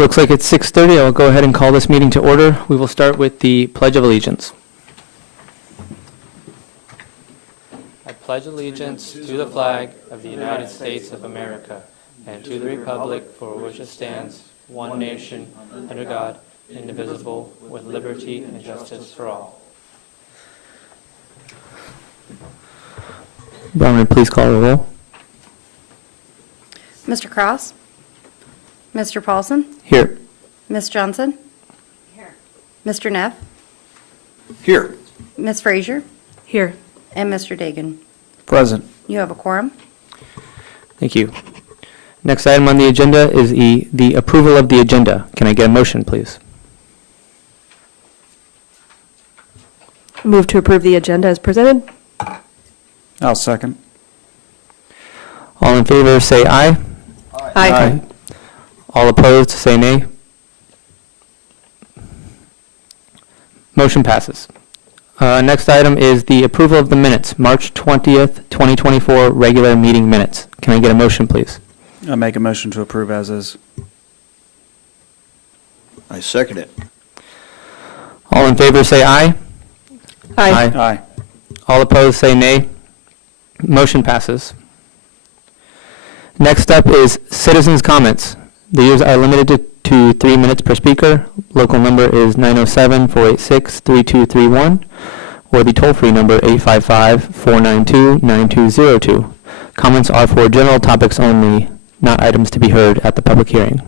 Looks like it's 6:30. I will go ahead and call this meeting to order. We will start with the Pledge of Allegiance. I pledge allegiance to the flag of the United States of America and to the republic for which it stands, one nation, under God, indivisible, with liberty and justice for all. Brahman, please call the roll. Mr. Cross? Mr. Paulson? Here. Ms. Johnson? Here. Mr. Neff? Here. Ms. Frazier? Here. And Mr. Dagan. Present. You have a quorum. Thank you. Next item on the agenda is the approval of the agenda. Can I get a motion, please? Move to approve the agenda as presented. I'll second. All in favor, say aye. Aye. All opposed, say nay. Motion passes. Next item is the approval of the minutes, March 20th, 2024 regular meeting minutes. Can I get a motion, please? I'll make a motion to approve as is. I second it. All in favor, say aye. Aye. Aye. All opposed, say nay. Motion passes. Next up is citizens' comments. These are limited to 3 minutes per speaker. Local number is 907-486-3231, or the toll-free number 855-492-9202. Comments are for general topics only, not items to be heard at the public hearing.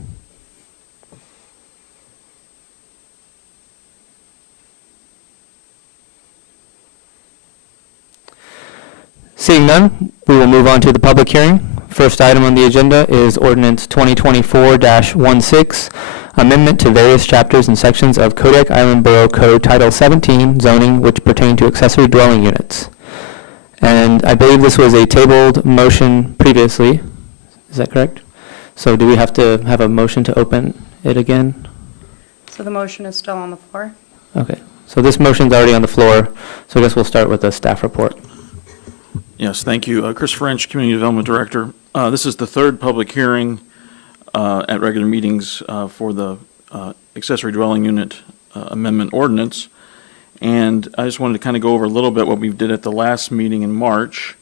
Seeing none, we will move on to the public hearing. First item on the agenda is Ordinance 2024-16, amendment to various chapters and sections of Kodiak Island Borough Code Title 17, zoning, which pertain to accessory dwelling units. And I believe this was a tabled motion previously. Is that correct? So do we have to have a motion to open it again? So the motion is still on the floor. Okay. So this motion's already on the floor, so I guess we'll start with the staff report. Yes, thank you. Chris French, Community Development Director. This is the third public hearing at regular meetings for the accessory dwelling unit amendment ordinance. And I just wanted to kind of go over a little bit what we did at the last meeting in March.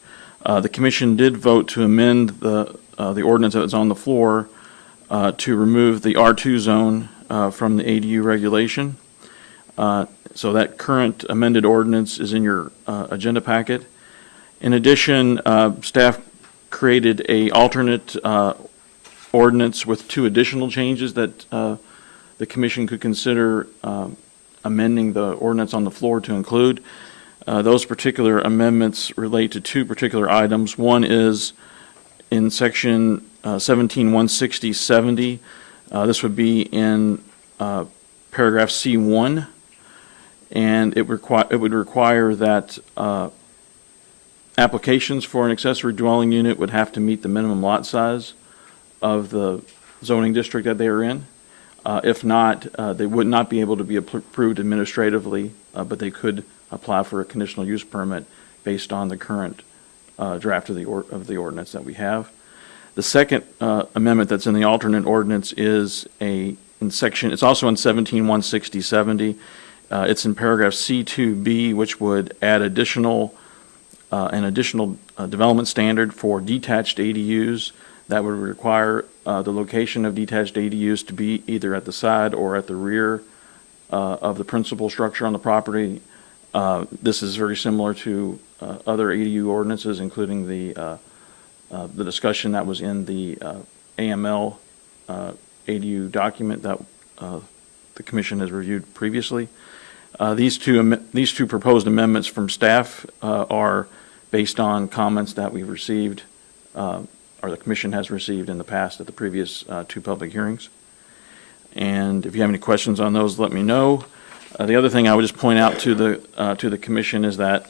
The commission did vote to amend the ordinance that was on the floor to remove the R2 zone from the ADU regulation. So that current amended ordinance is in your agenda packet. In addition, staff created a alternate ordinance with 2 additional changes that the commission could consider amending the ordinance on the floor to include. Those particular amendments relate to 2 particular items. One is in section 17-160-70. This would be in paragraph C1, and it would require that applications for an accessory dwelling unit would have to meet the minimum lot size of the zoning district that they are in. If not, they would not be able to be approved administratively, but they could apply for a conditional use permit based on the current draft of the ordinance that we have. The second amendment that's in the alternate ordinance is it's also in 17-160-70. It's in paragraph C2B, which would add an additional development standard for detached ADUs that would require the location of detached ADUs to be either at the side or at the rear of the principal structure on the property. This is very similar to other ADU ordinances, including the discussion that was in the AML ADU document that the commission has reviewed previously. These two proposed amendments from staff are based on comments that we've received, or the commission has received in the past at the previous 2 public hearings. And if you have any questions on those, let me know. The other thing I would just point out to the commission is that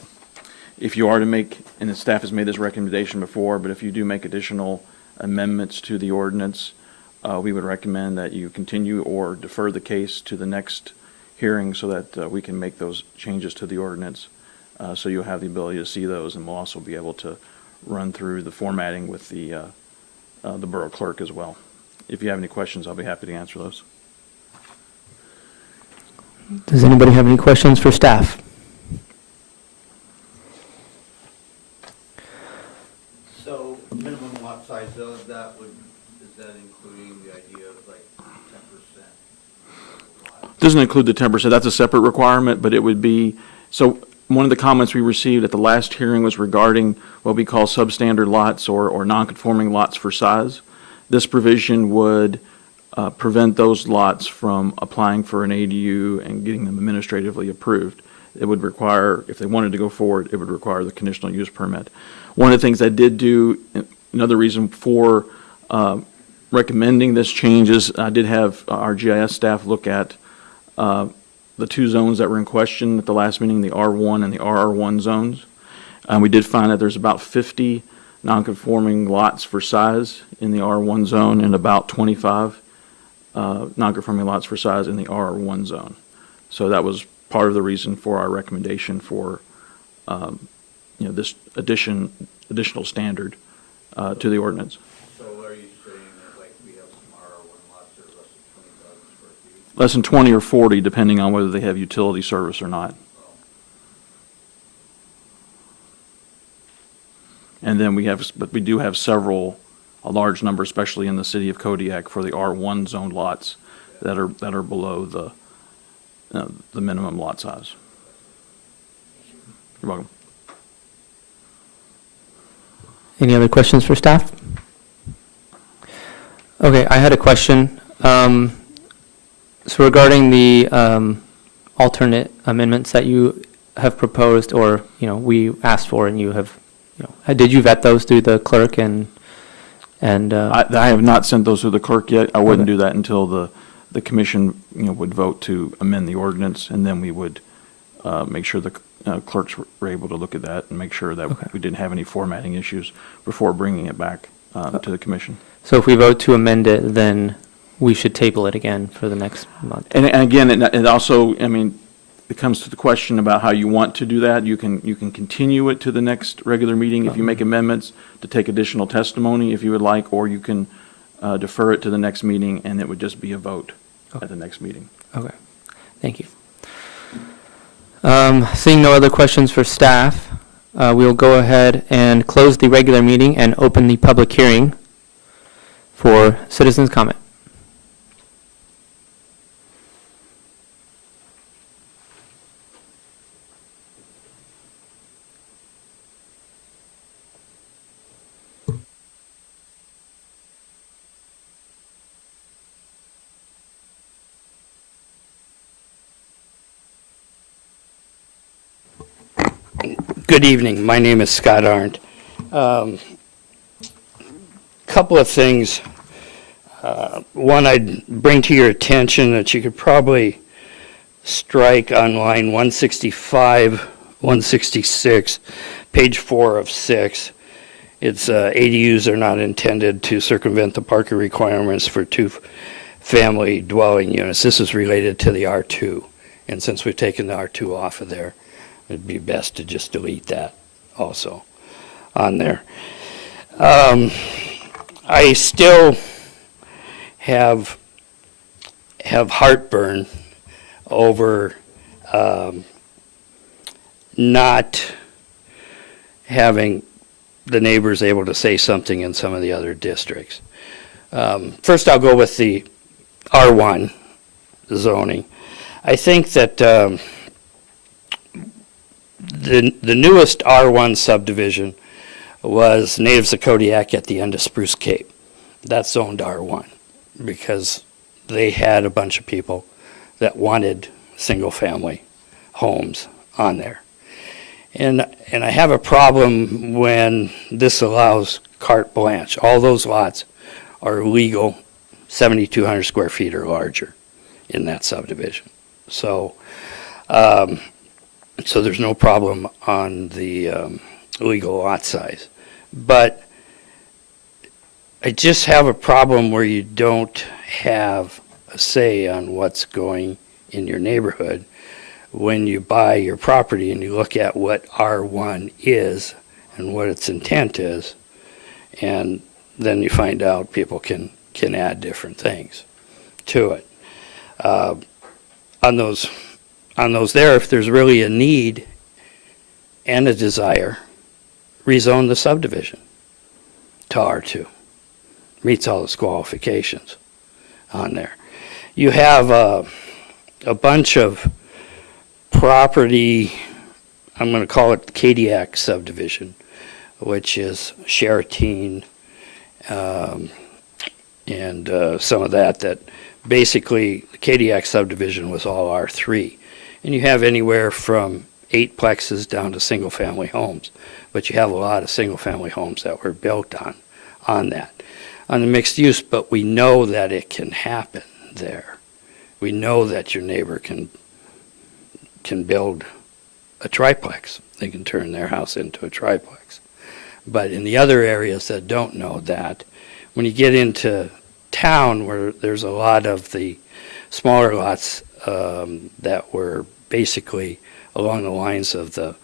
if you are to make, and the staff has made this recommendation before, but if you do make additional amendments to the ordinance, we would recommend that you continue or defer the case to the next hearing so that we can make those changes to the ordinance. So you'll have the ability to see those, and we'll also be able to run through the formatting with the borough clerk as well. if you have any questions, I'll be happy to answer those. Does anybody have any questions for staff? So minimum lot size, though, is that including the idea of like 10%? Doesn't include the 10%, that's a separate requirement, but it would be, so one of the comments we received at the last hearing was regarding what we call substandard lots or non-conforming lots for size. This provision would prevent those lots from applying for an ADU and getting them administratively approved. It would require, if they wanted to go forward, it would require the conditional use permit. One of the things I did do, another reason for recommending this change is I did have our GIS staff look at the two zones that were in question at the last meeting, the R1 and the RR1 zones. We did find that there's about 50 non-conforming lots for size in the R1 zone and about 25 non-conforming lots for size in the RR1 zone. So that was part of the reason for our recommendation for this additional standard to the ordinance. So are you saying that like we have some R1 lots that are less than 20,000 square feet? Less than 20 or 40, depending on whether they have utility service or not. And then but we do have a large number, especially in the city of Kodiak, for the R1 zone lots that are below the minimum lot size. You're welcome. Any other questions for staff? Okay, I had a question. So regarding the alternate amendments that you have proposed, or we asked for, and you have, did you vet those through the clerk and? I have not sent those to the clerk yet. I wouldn't Okay. do that until the commission would vote to amend the ordinance, and then we would make sure the clerks were able to look at that and make sure that Okay. we didn't have any formatting issues before bringing it back to the commission. So if we vote to amend it, then we should table it again for the next month. And again, it also, it comes to the question about how you want to do that. You can continue it to the next regular meeting if you make amendments to take additional testimony if you would like, or you can defer it to the next meeting and it would just be a vote at the next meeting. Okay, thank you. Seeing no other questions for staff, we'll go ahead and close the regular meeting and open the public hearing for citizens' comment. Good evening. My name is Scott Arndt. Couple of things. One, I'd bring to your attention that you could probably strike on line 165, 166, page 4 of 6. It's ADUs are not intended to circumvent the parking requirements for two-family dwelling units. This is related to the R2. And since we've taken the R2 off of there, it'd be best to just delete that also on there. I still have heartburn over not having the neighbors able to say something in some of the other districts. First, I'll go with the R1 zoning. I think that the newest R1 subdivision was natives of Kodiak at the end of Spruce Cape. That's zoned R1 because they had a bunch of people that wanted single-family homes on there. And I have a problem when this allows carte blanche. All those lots are legal, 7,200 square feet or larger in that subdivision. So there's no problem on the legal lot size. But I just have a problem where you don't have a say on what's going in your neighborhood when you buy your property and you look at what R1 is and what its intent is, and then you find out people can can add different things to it. On those there, if there's really a need and a desire, rezone the subdivision to R2. Meets all its qualifications on there. You have a bunch of property, I'm going to call it Kodiak subdivision, which is Sheraton and some of that basically the Kodiak subdivision was all R3. And you have anywhere from 8 plexes down to single-family homes. But you have a lot of single-family homes that were built on that. On the mixed use, but we know that it can happen there. We know that your neighbor can build a triplex. They can turn their house into a triplex. But in the other areas that don't know that, when you get into town where there's a lot of the smaller lots that were basically along the lines of the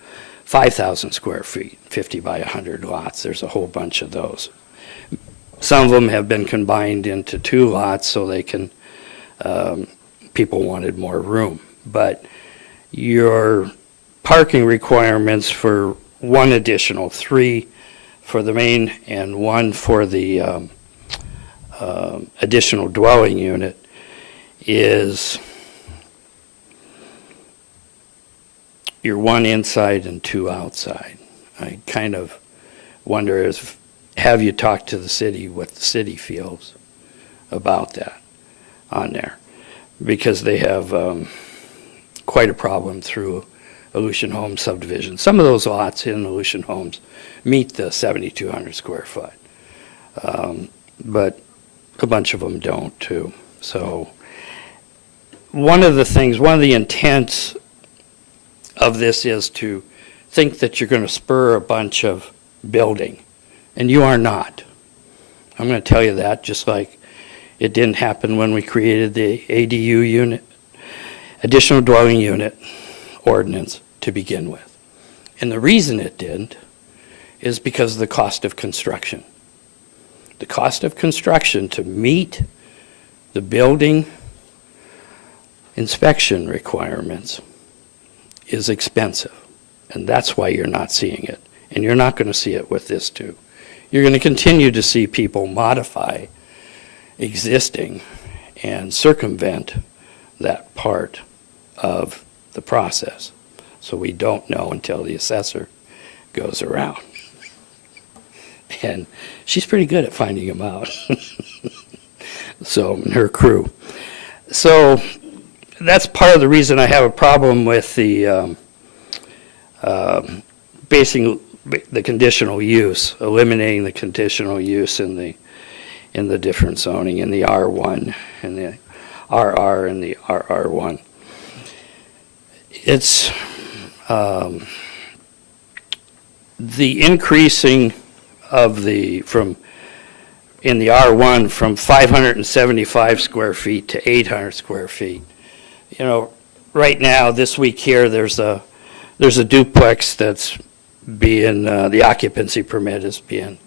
5,000 square feet, 50 by 100 lots, there's a whole bunch of those. Some of them have been combined into 2 lots so they can, people wanted more room. But your parking requirements for 1 additional, 3 for the main and 1 for the additional dwelling unit is you're 1 inside and 2 outside. I kind of wonder have you talked to the city what the city feels about that on there? Because they have quite a problem through Aleutian Homes subdivision. Some of those lots in Aleutian Homes meet the 7,200 square foot. But a bunch of them don't too. So one of the intents of this is to think that you're going to spur a bunch of building, and you are not. I'm going to tell you that, just like it didn't happen when we created the ADU unit, additional dwelling unit ordinance to begin with. And the reason it didn't is because of the cost of construction. The cost of construction to meet the building inspection requirements is expensive. And that's why you're not seeing it. And you're not going to see it with this too. You're going to continue to see people modify existing and circumvent that part of the process. So we don't know until the assessor goes around. And she's pretty good at finding them out. So, and her crew. So that's part of the reason I have a problem with the basing the conditional use, eliminating the conditional use in the different zoning, in the R1 and the RR and the RR1. It's the increasing of the in the R1 from 575 square feet to 800 square feet. You know, right now, this week here, there's a duplex that's being, the occupancy permit is being,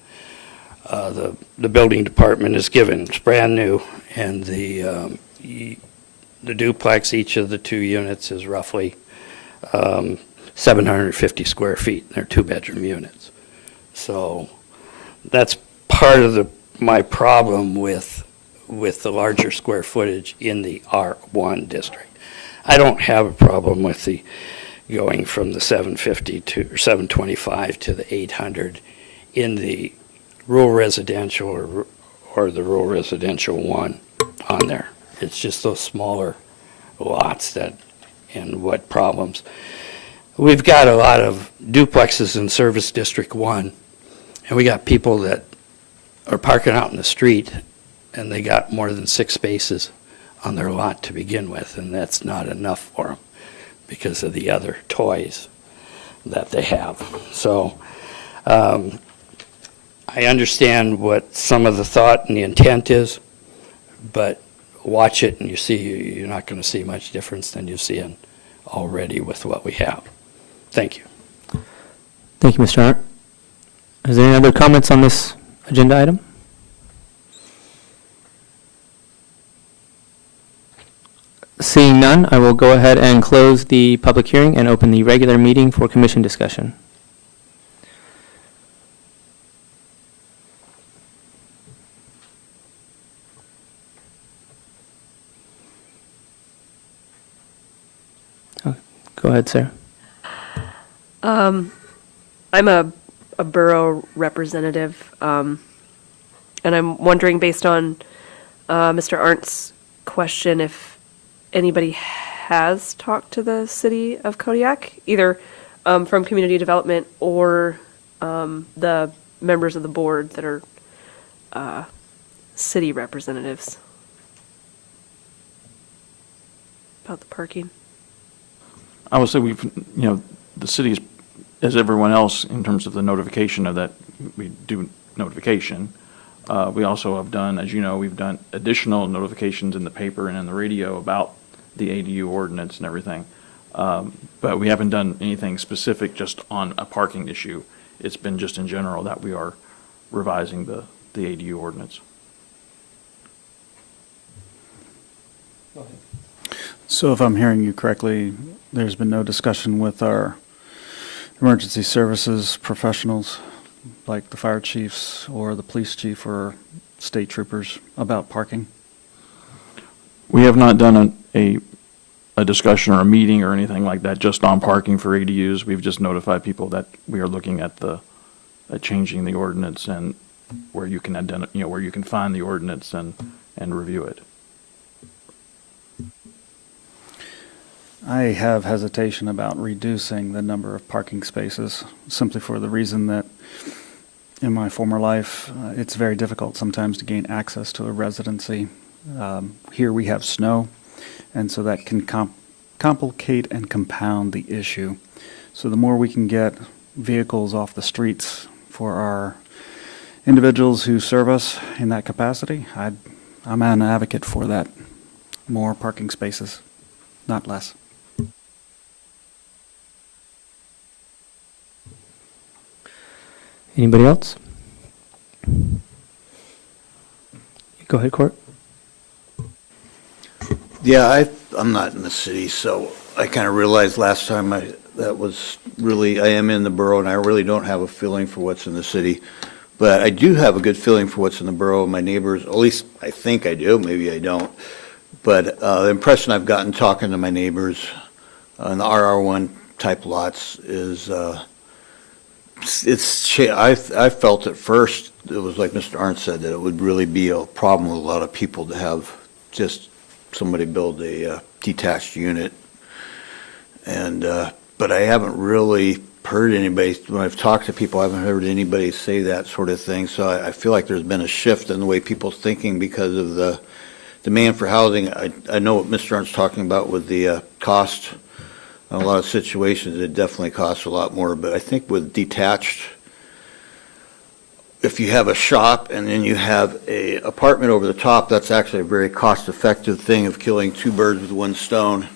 the building department is given. It's brand new, and the duplex, each of the 2 units is roughly 750 square feet. They're 2-bedroom units. So that's part of my problem with the larger square footage in the R1 district. I don't have a problem with the going from the 750 or 725 to the 800 in the rural residential or the rural residential 1 on there. It's just those smaller lots and what problems. We've got a lot of duplexes in Service District 1, and we got people that are parking out in the street, and they got more than 6 spaces on their lot to begin with, and that's not enough for them because of the other toys that they have. So I understand what some of the thought and the intent is, but watch it and you're not going to see much difference than you're seeing already with what we have. Thank you. Thank you, Mr. Hart. Is there any other comments on this agenda item? Seeing none, I will go ahead and close the public hearing and open the regular meeting for commission discussion. Go ahead, Sarah. I'm a borough representative, and I'm wondering, based on Mr. Arndt's question, if anybody has talked to the city of Kodiak, either from community development or the members of the board that are city representatives about the parking. I would say the city is, as everyone else, in terms of the notification of that, we do notification. We also have done, as you know, we've done additional notifications in the paper and in the radio about the ADU ordinance and everything. But we haven't done anything specific just on a parking issue. It's been just in general that we are revising the ADU ordinance. So if I'm hearing you correctly, there's been no discussion with our emergency services professionals, like the fire chiefs or the police chief or state troopers, about parking? We have not done a discussion or a meeting or anything like that just on parking for ADUs. We've just notified people that we are looking at changing the ordinance and where you can where you can find the ordinance and review it. I have hesitation about reducing the number of parking spaces, simply for the reason that in my former life, it's very difficult sometimes to gain access to a residency. Here we have snow, and so that can complicate and compound the issue. So the more we can get vehicles off the streets for our individuals who serve us in that capacity, I'm an advocate for that. More parking spaces, not less. Anybody else? Go ahead, Court. Yeah, I'm not in the city, so I kind of realized last time I am in the borough, and I really don't have a feeling for what's in the city. But I do have a good feeling for what's in the borough. My neighbors, at least I think I do, maybe I don't. But the impression I've gotten talking to my neighbors on the RR1 type lots is I felt at first, it was like Mr. Arndt said, that it would really be a problem with a lot of people to have just somebody build a detached unit. And but I haven't really heard anybody, when I've talked to people, I haven't heard anybody say that sort of thing. So I feel like there's been a shift in the way people's thinking because of the demand for housing. I know what Mr. Arndt's talking about with the cost. In a lot of situations, it definitely costs a lot more. But I think with detached, if you have a shop and then you have a apartment over the top, that's actually a very cost-effective thing of killing two birds with one stone.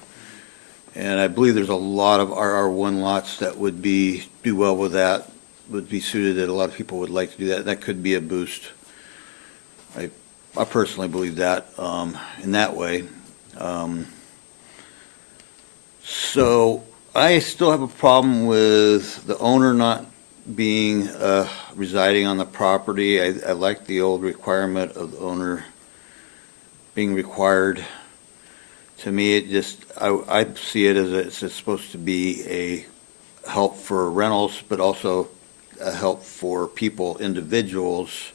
And I believe there's a lot of RR1 lots that would do well with that, would be suited, that a lot of people would like to do that. That could be a boost. I personally believe that in that way. So I still have a problem with the owner not being residing on the property. I like the old requirement of the owner being required. To me, it just, I see it as it's supposed to be a help for rentals, but also a help for people, individuals,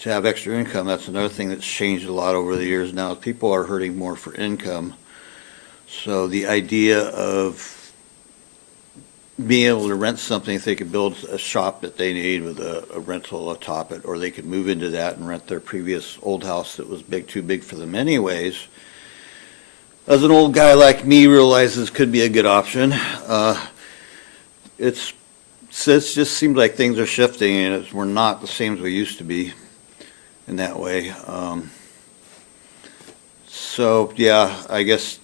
to have extra income. That's another thing that's changed a lot over the years now. People are hurting more for income. So the idea of being able to rent something, if they could build a shop that they need with a rental atop it, or they could move into that and rent their previous old house that was too big for them anyways. As an old guy like me realizes could be a good option. It just seems like things are shifting, and we're not the same as we used to be in that way. So yeah, I guess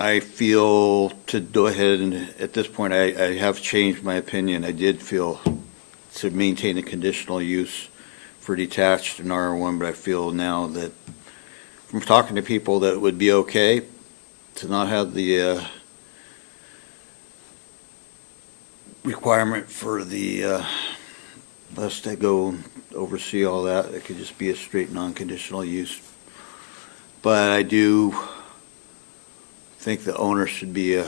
I feel to go ahead and at this point I have changed my opinion. I did feel to maintain a conditional use for detached and R1, but I feel now that from talking to people that it would be okay to not have the requirement for the us to go oversee all that. It could just be a straight non-conditional use. But I do think the owner should be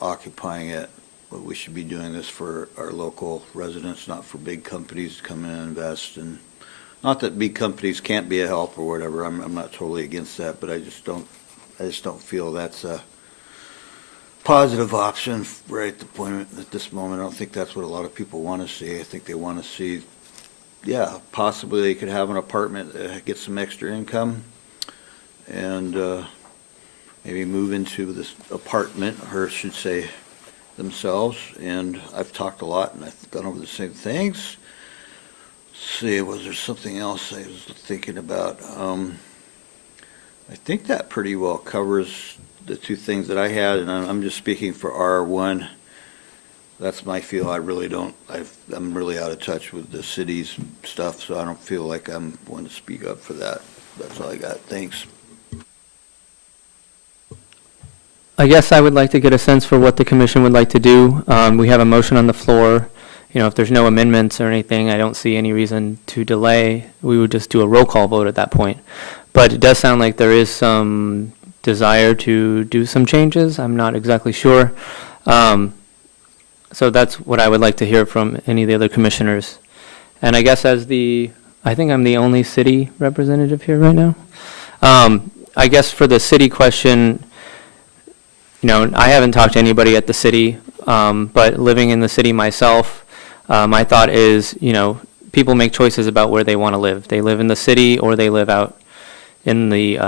occupying it. But we should be doing this for our local residents, not for big companies to come in and invest. And not that big companies can't be a help or whatever. I'm not totally against that, but I just don't feel that's a positive option right at the point at this moment. I don't think that's what a lot of people want to see. I think they want to see, yeah, possibly they could have an apartment that gets some extra income and maybe move into this apartment, or I should say themselves. And I've talked a lot and I've gone over the same things. Let's see, was there something else I was thinking about? I think that pretty well covers the two things that I had, and I'm just speaking for R1. That's my feel. I really don't, I'm really out of touch with the city's stuff, so I don't feel like I'm one to speak up for that. That's all I got. Thanks. I guess I would like to get a sense for what the commission would like to do. We have a motion on the floor. You know, if there's no amendments or anything, I don't see any reason to delay. We would just do a roll call vote at that point. But it does sound like there is some desire to do some changes. I'm not exactly sure. So that's what I would like to hear from any of the other commissioners. And I guess I think I'm the only city representative here right now. I guess for the city question, you know, I haven't talked to anybody at the city, but living in the city myself, my thought is, you know, people make choices about where they want to live. They live in the city or they live out in the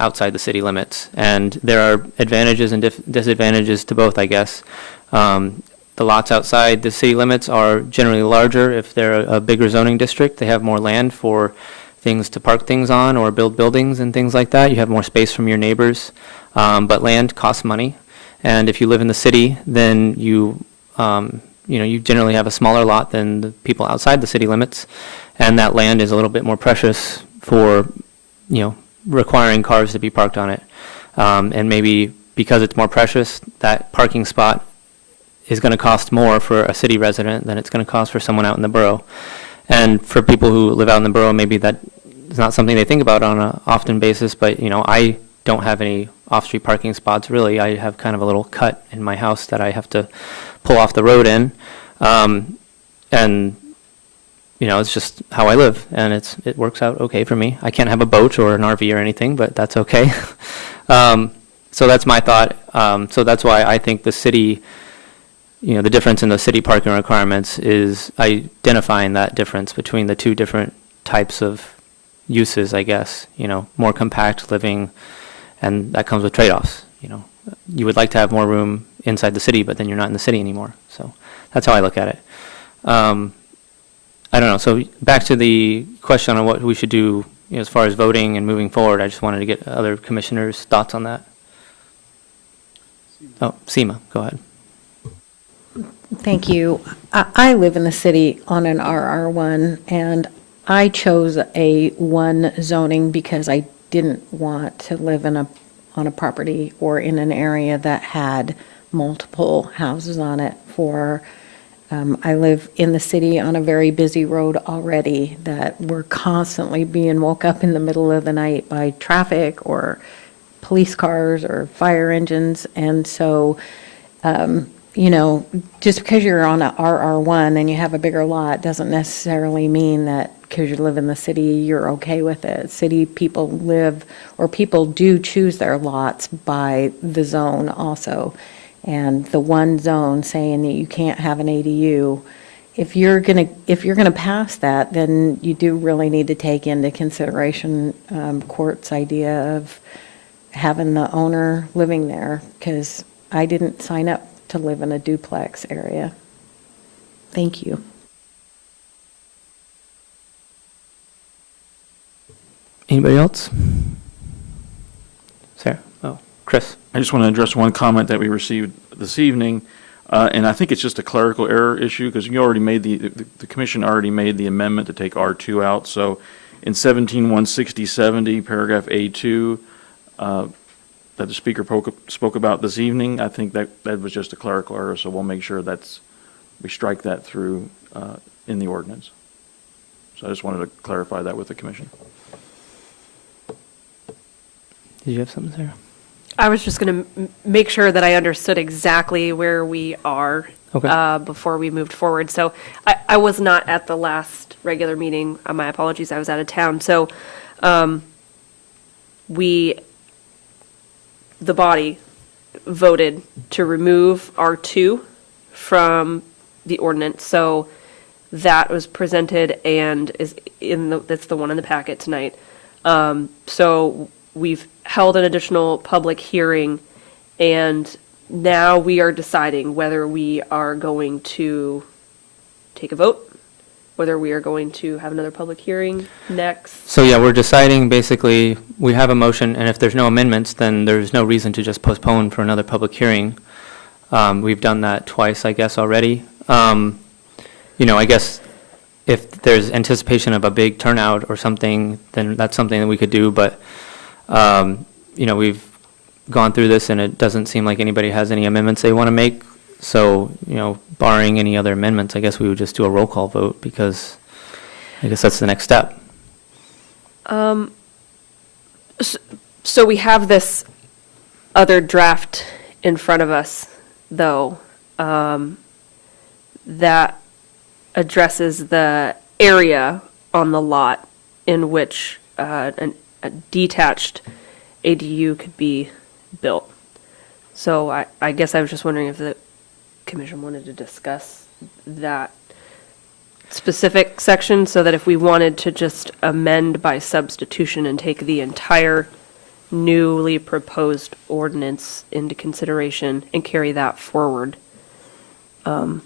outside the city limits, and there are advantages and disadvantages to both, I guess. The lots outside the city limits are generally larger. If they're a bigger zoning district, they have more land for things to park things on or build buildings and things like that. You have more space from your neighbors, but land costs money. And if you live in the city, then you generally have a smaller lot than the people outside the city limits, and that land is a little bit more precious for, you know, requiring cars to be parked on it. And maybe because it's more precious, that parking spot is going to cost more for a city resident than it's going to cost for someone out in the borough. And for people who live out in the borough, maybe that is not something they think about on an often basis, but, you know, I don't have any off-street parking spots, really. I have kind of a little cut in my house that I have to pull off the road in. And, you know, it's just how I live, and it works out okay for me. I can't have a boat or an RV or anything, but that's okay. So that's my thought. So that's why I think the city, you know, the difference in the city parking requirements is identifying that difference between the two different types of uses, I guess. You know, more compact living, and that comes with trade-offs. You know, you would like to have more room inside the city, but then you're not in the city anymore. So that's how I look at it. I don't know. So back to the question on what we should do, you know, as far as voting and moving forward. I just wanted to get other commissioners' thoughts on that. Oh, Seema, go ahead. Thank you. I live in the city on an RR1, and I chose a 1 zoning because I didn't want to live on a property or in an area that had multiple houses on it. I live in the city on a very busy road already that we're constantly being woke up in the middle of the night by traffic or police cars or fire engines. And so, you know, just because you're on a RR1 and you have a bigger lot doesn't necessarily mean that because you live in the city, you're okay with it. City people people do choose their lots by the zone also. And the 1 zone saying that you can't have an ADU, if you're gonna pass that, then you do really need to take into consideration court's idea of having the owner living there, because I didn't sign up to live in a duplex area. Thank you. Anybody else? Sarah? Oh, Chris. I just want to address one comment that we received this evening, and I think it's just a clerical error issue, because you already made the commission already made the amendment to take R2 out. So in 17-160-70, paragraph A2, that the speaker spoke about this evening. I think that was just a clerical error, so we'll make sure we strike that through in the ordinance. So I just wanted to clarify that with the commission. Did you have something, Sarah? I was just going to make sure that I understood exactly where we are Okay. before we moved forward. So I was not at the last regular meeting. My apologies, I was out of town. So the body voted to remove R2 from the ordinance. So that was presented and that's the one in the packet tonight. So we've held an additional public hearing, and now we are deciding whether we are going to take a vote, whether we are going to have another public hearing next. So yeah, we're deciding, basically, we have a motion, and if there's no amendments, then there's no reason to just postpone for another public hearing. We've done that twice, I guess, already. I guess if there's anticipation of a big turnout or something, then that's something that we could do, but, we've gone through this, and it doesn't seem like anybody has any amendments they want to make. So, barring any other amendments, I guess we would just do a roll call vote, because I guess that's the next step. So we have this other draft in front of us, though, that addresses the area on the lot in which a detached ADU could be built. So I guess I was just wondering if the commission wanted to discuss that specific section, so that if we wanted to just amend by substitution and take the entire newly proposed ordinance into consideration and carry that forward. Well,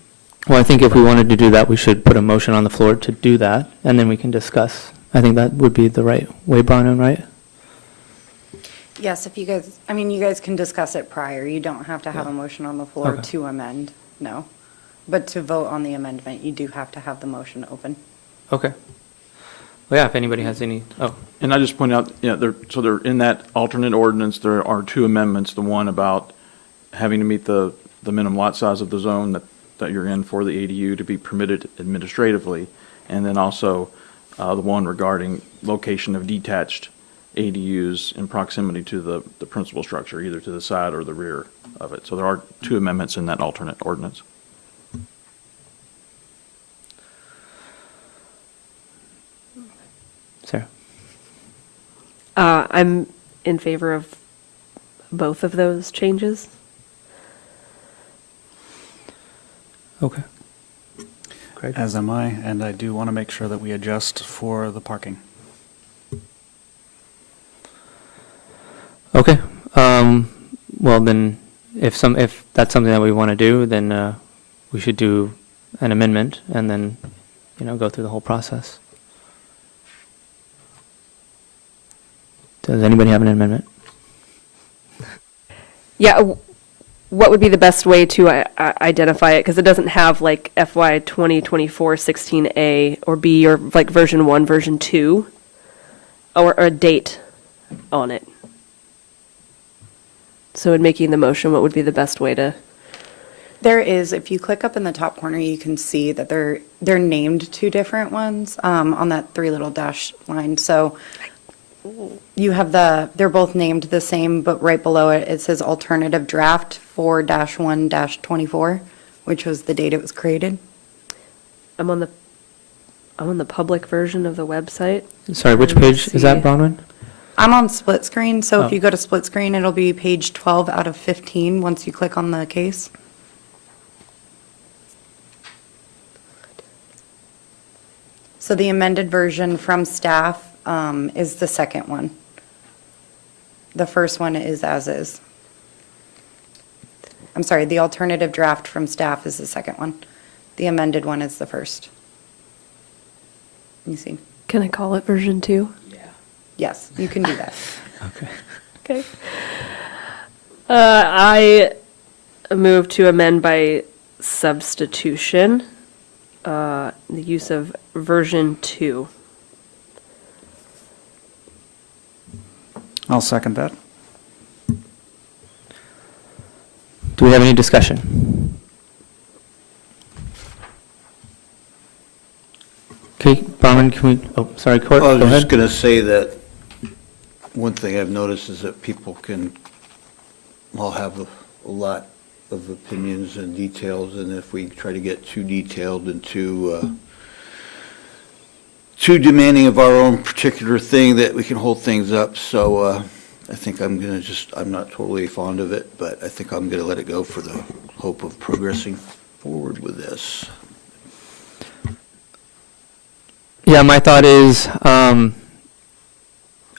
I think if we wanted to do that, we should put a motion on the floor to do that, and then we can discuss. I think that would be the right way, Bronwyn, right? Yes, if you guys can discuss it prior. You don't have to have a motion on the floor Okay. to amend, no. But to vote on the amendment, you do have to have the motion open. Okay. Well, yeah, if anybody has any, And I just point out, they're in that alternate ordinance, there are two amendments. The one about having to meet the minimum lot size of the zone that you're in for the ADU to be permitted administratively, and then also the one regarding location of detached ADUs in proximity to the principal structure, either to the side or the rear of it. So there are two amendments in that alternate ordinance. Sarah? I'm in favor of both of those changes. Okay. Great. As am I, and I do want to make sure that we adjust for the parking. Okay. Well, then, if that's something that we want to do, then we should do an amendment and then, go through the whole process. Does anybody have an amendment? Yeah, what would be the best way to identify it? Because it doesn't have like FY 2024 16A or B or like version 1, version 2, or a date on it. So in making the motion, what would be the best way to? There is, if you click up in the top corner, you can see that they're named two different ones on that three little dash line. So you have they're both named the same, but right below it, it says alternative draft 4-1-24, which was the date it was created. I'm on the public version of the website. Sorry, which Let me page is that, see. Bronwyn? I'm on split screen, so Oh. if you go to split screen, it'll be page 12 out of 15 once you click on the case. So the amended version from staff is the second one. The first one is as is. I'm sorry, the alternative draft from staff is the second one. The amended one is the first. You see? Can I call it version 2? Yes, you can do that. Okay. Okay. I move to amend by substitution, the use of version 2. I'll second that. Do we have any discussion? Okay, Bronwyn, can we, oh, sorry, Court, I go was just ahead. going to say that one thing I've noticed is that people can all have a lot of opinions and details, and if we try to get too detailed and too demanding of our own particular thing, that we can hold things up. So I think I'm not totally fond of it, but I think I'm going to let it go for the hope of progressing forward with this. Yeah, my thought is,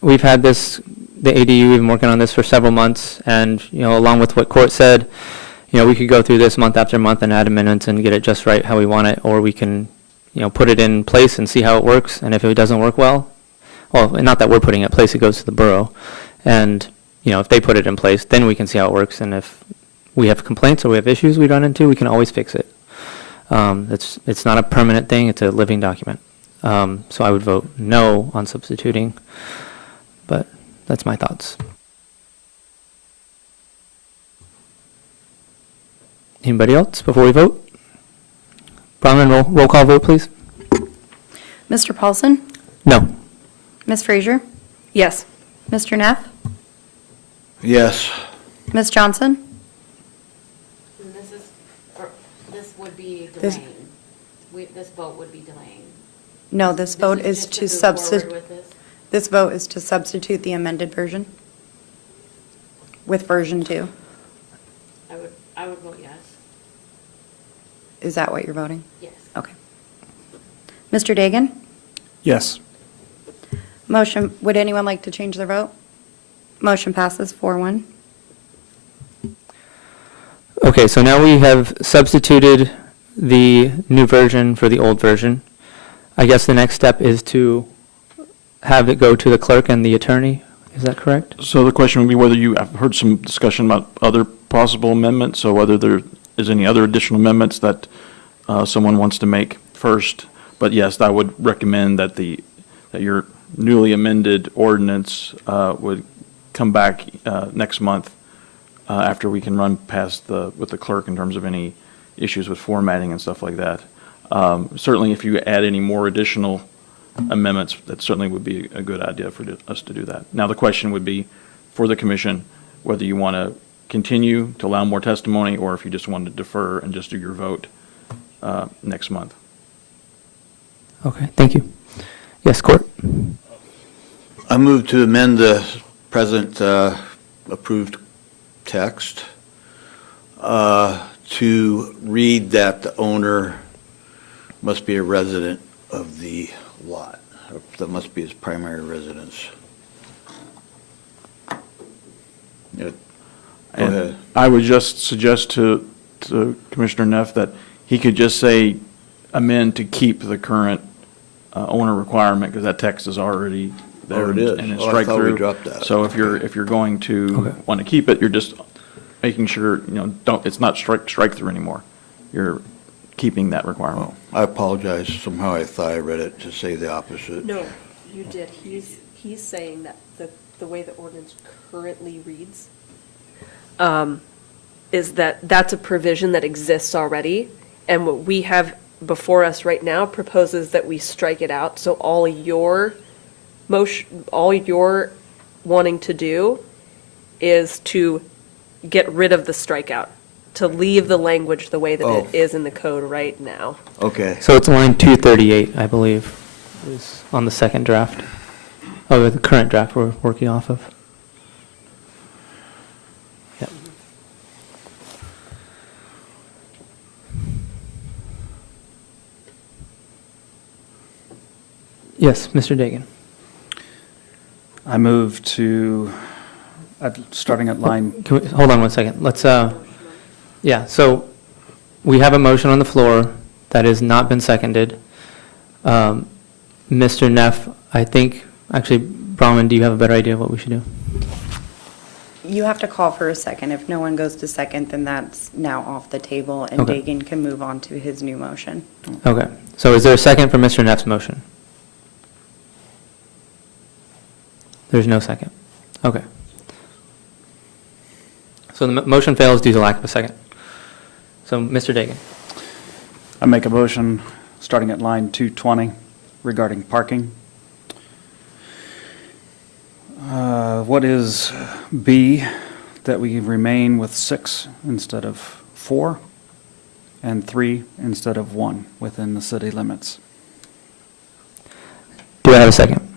we've had this, the ADU, we've been working on this for several months, and, along with what Court said, we could go through this month after month and add amendments and get it just right how we want it, or we can, put it in place and see how it works, and if it doesn't work well, not that we're putting it in place, it goes to the borough, and, if they put it in place, then we can see how it works, and if we have complaints or we have issues we run into, we can always fix it. It's not a permanent thing, it's a living document. So I would vote no on substituting, but that's my thoughts. Anybody else before we vote? Bronwyn, roll call vote, please. Mr. Paulson? No. Ms. Frazier? Yes. Mr. Neff? Yes. Ms. Johnson? And this would be This- delaying. This vote would be delaying. No, this vote is to move forward substitute, with this? this vote is to substitute the amended version with version 2. I would vote yes. Is that what you're voting? Yes. Okay. Mr. Dagan? Yes. Motion, would anyone like to change their vote? Motion passes 4-1. Okay, so now we have substituted the new version for the old version. I guess the next step is to have it go to the clerk and the attorney. Is that correct? So the question would be whether I've heard some discussion about other possible amendments, so whether there is any other additional amendments that someone wants to make first. But yes, I would recommend that your newly amended ordinance would come back next month after we can run past with the clerk in terms of any issues with formatting and stuff like that. Certainly, if you add any more additional amendments, that certainly would be a good idea for us to do that. Now, the question would be for the commission, whether you want to continue to allow more testimony, or if you just want to defer and just do your vote next month. Okay, thank you. Yes, Court? I move to amend the present approved text to read that the owner must be a resident of the lot. That must be his primary residence. Yeah. Go And ahead. I would just suggest to Commissioner Neff that he could just say amend to keep the current owner requirement, because that text is already there. Oh, it is. And it's Oh, I strike thought we through. dropped that. So if you're going to Okay. want to keep it, you're just making sure, it's not strike through anymore. You're keeping that requirement. Oh, I apologize. Somehow I thought I read it to say the opposite. No, you did. He's saying that the way the ordinance currently reads is that's a provision that exists already, and what we have before us right now proposes that we strike it out, so all you're wanting to do is to get rid of the strikeout, to leave the language the way that Oh. it is in the code right now. Okay. So it's line 238, I believe, is on the second draft. Oh, the current draft we're working off of. Yep. Yes, Mr. Dagan. I move to, starting at line, Can we, hold on one second. Let's, yeah, so we have a motion on the floor that has not been seconded. Mr. Neff, I think, actually, Bronwyn, do you have a better idea of what we should do? You have to call for a second. If no one goes to second, then that's now off the table, and Okay. Dagan can move on to his new motion. Okay, so is there a second for Mr. Neff's motion? There's no second. Okay. So the motion fails due to lack of a second. So, Mr. Dagan. I make a motion, starting at line 220, regarding parking. What is B, that we remain with 6 instead of 4, and 3 instead of 1 within the city limits? Do I have a second?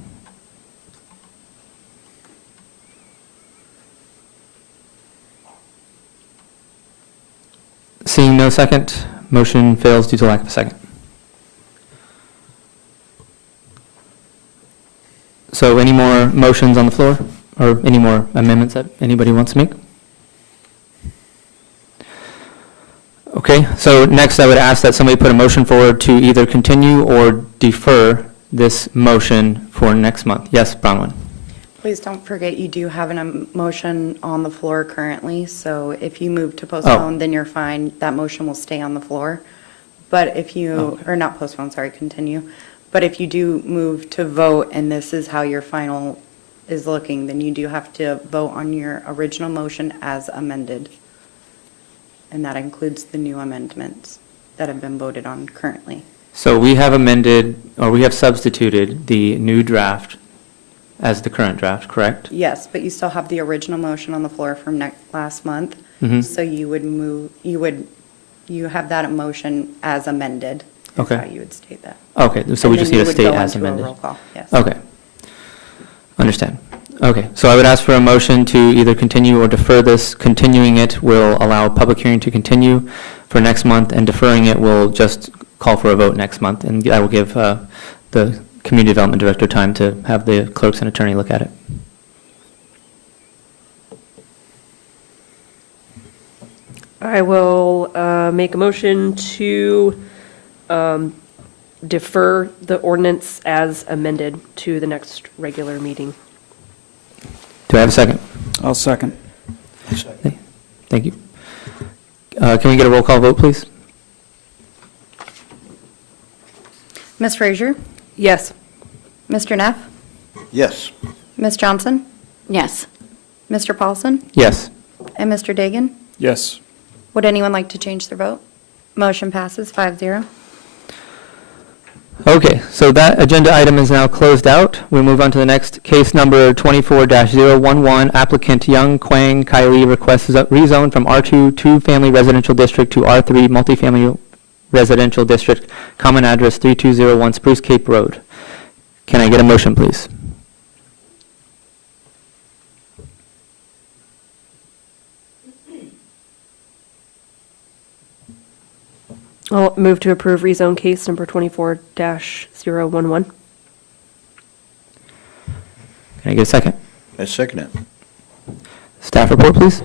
Seeing no second, motion fails due to lack of a second. So any more motions on the floor, or any more amendments that anybody wants to make? Okay, so next I would ask that somebody put a motion forward to either continue or defer this motion for next month. Yes, Bronwyn? Please don't forget, you do have a motion on the floor currently, so if you move to postpone, then you're fine. That motion will stay on the floor. But if you, or not postpone, sorry, continue. But if you do move to vote and this is how your final is looking, then you do have to vote on your original motion as amended. And that includes the new amendments that have been voted on currently. So we have amended, or we have substituted the new draft as the current draft, correct? Yes, but you still have the original motion on the floor from last month. Mhm. So you would move, you have that motion as amended. Is Okay. how you would state that. Okay, so we And just then need you to would state go as into a amended. roll call, yes. Okay. Understand. Okay, so I would ask for a motion to either continue or defer this. Continuing it will allow public hearing to continue for next month, and deferring it will just call for a vote next month, and that will give the Community Development Director time to have the clerks and attorney look at it. I will make a motion to defer the ordinance as amended to the next regular meeting. Do I have a second? I'll second. Thank you. Can we get a roll call vote, please? Ms. Frazier? Yes. Mr. Neff? Yes. Ms. Johnson? Yes. Mr. Paulson? Yes. And Mr. Dagan? Yes. Would anyone like to change their vote? Motion passes 5-0. Okay, so that agenda item is now closed out. We move on to the next case number 24-011. Applicant Young Kwang Kylie requests rezone from R2 two-family residential district to R3 multifamily residential district, common address 3201 Spruce Cape Road. Can I get a motion, please? I'll move to approve rezone case number 24-011. Can I get a second? I second it. Staff report, please.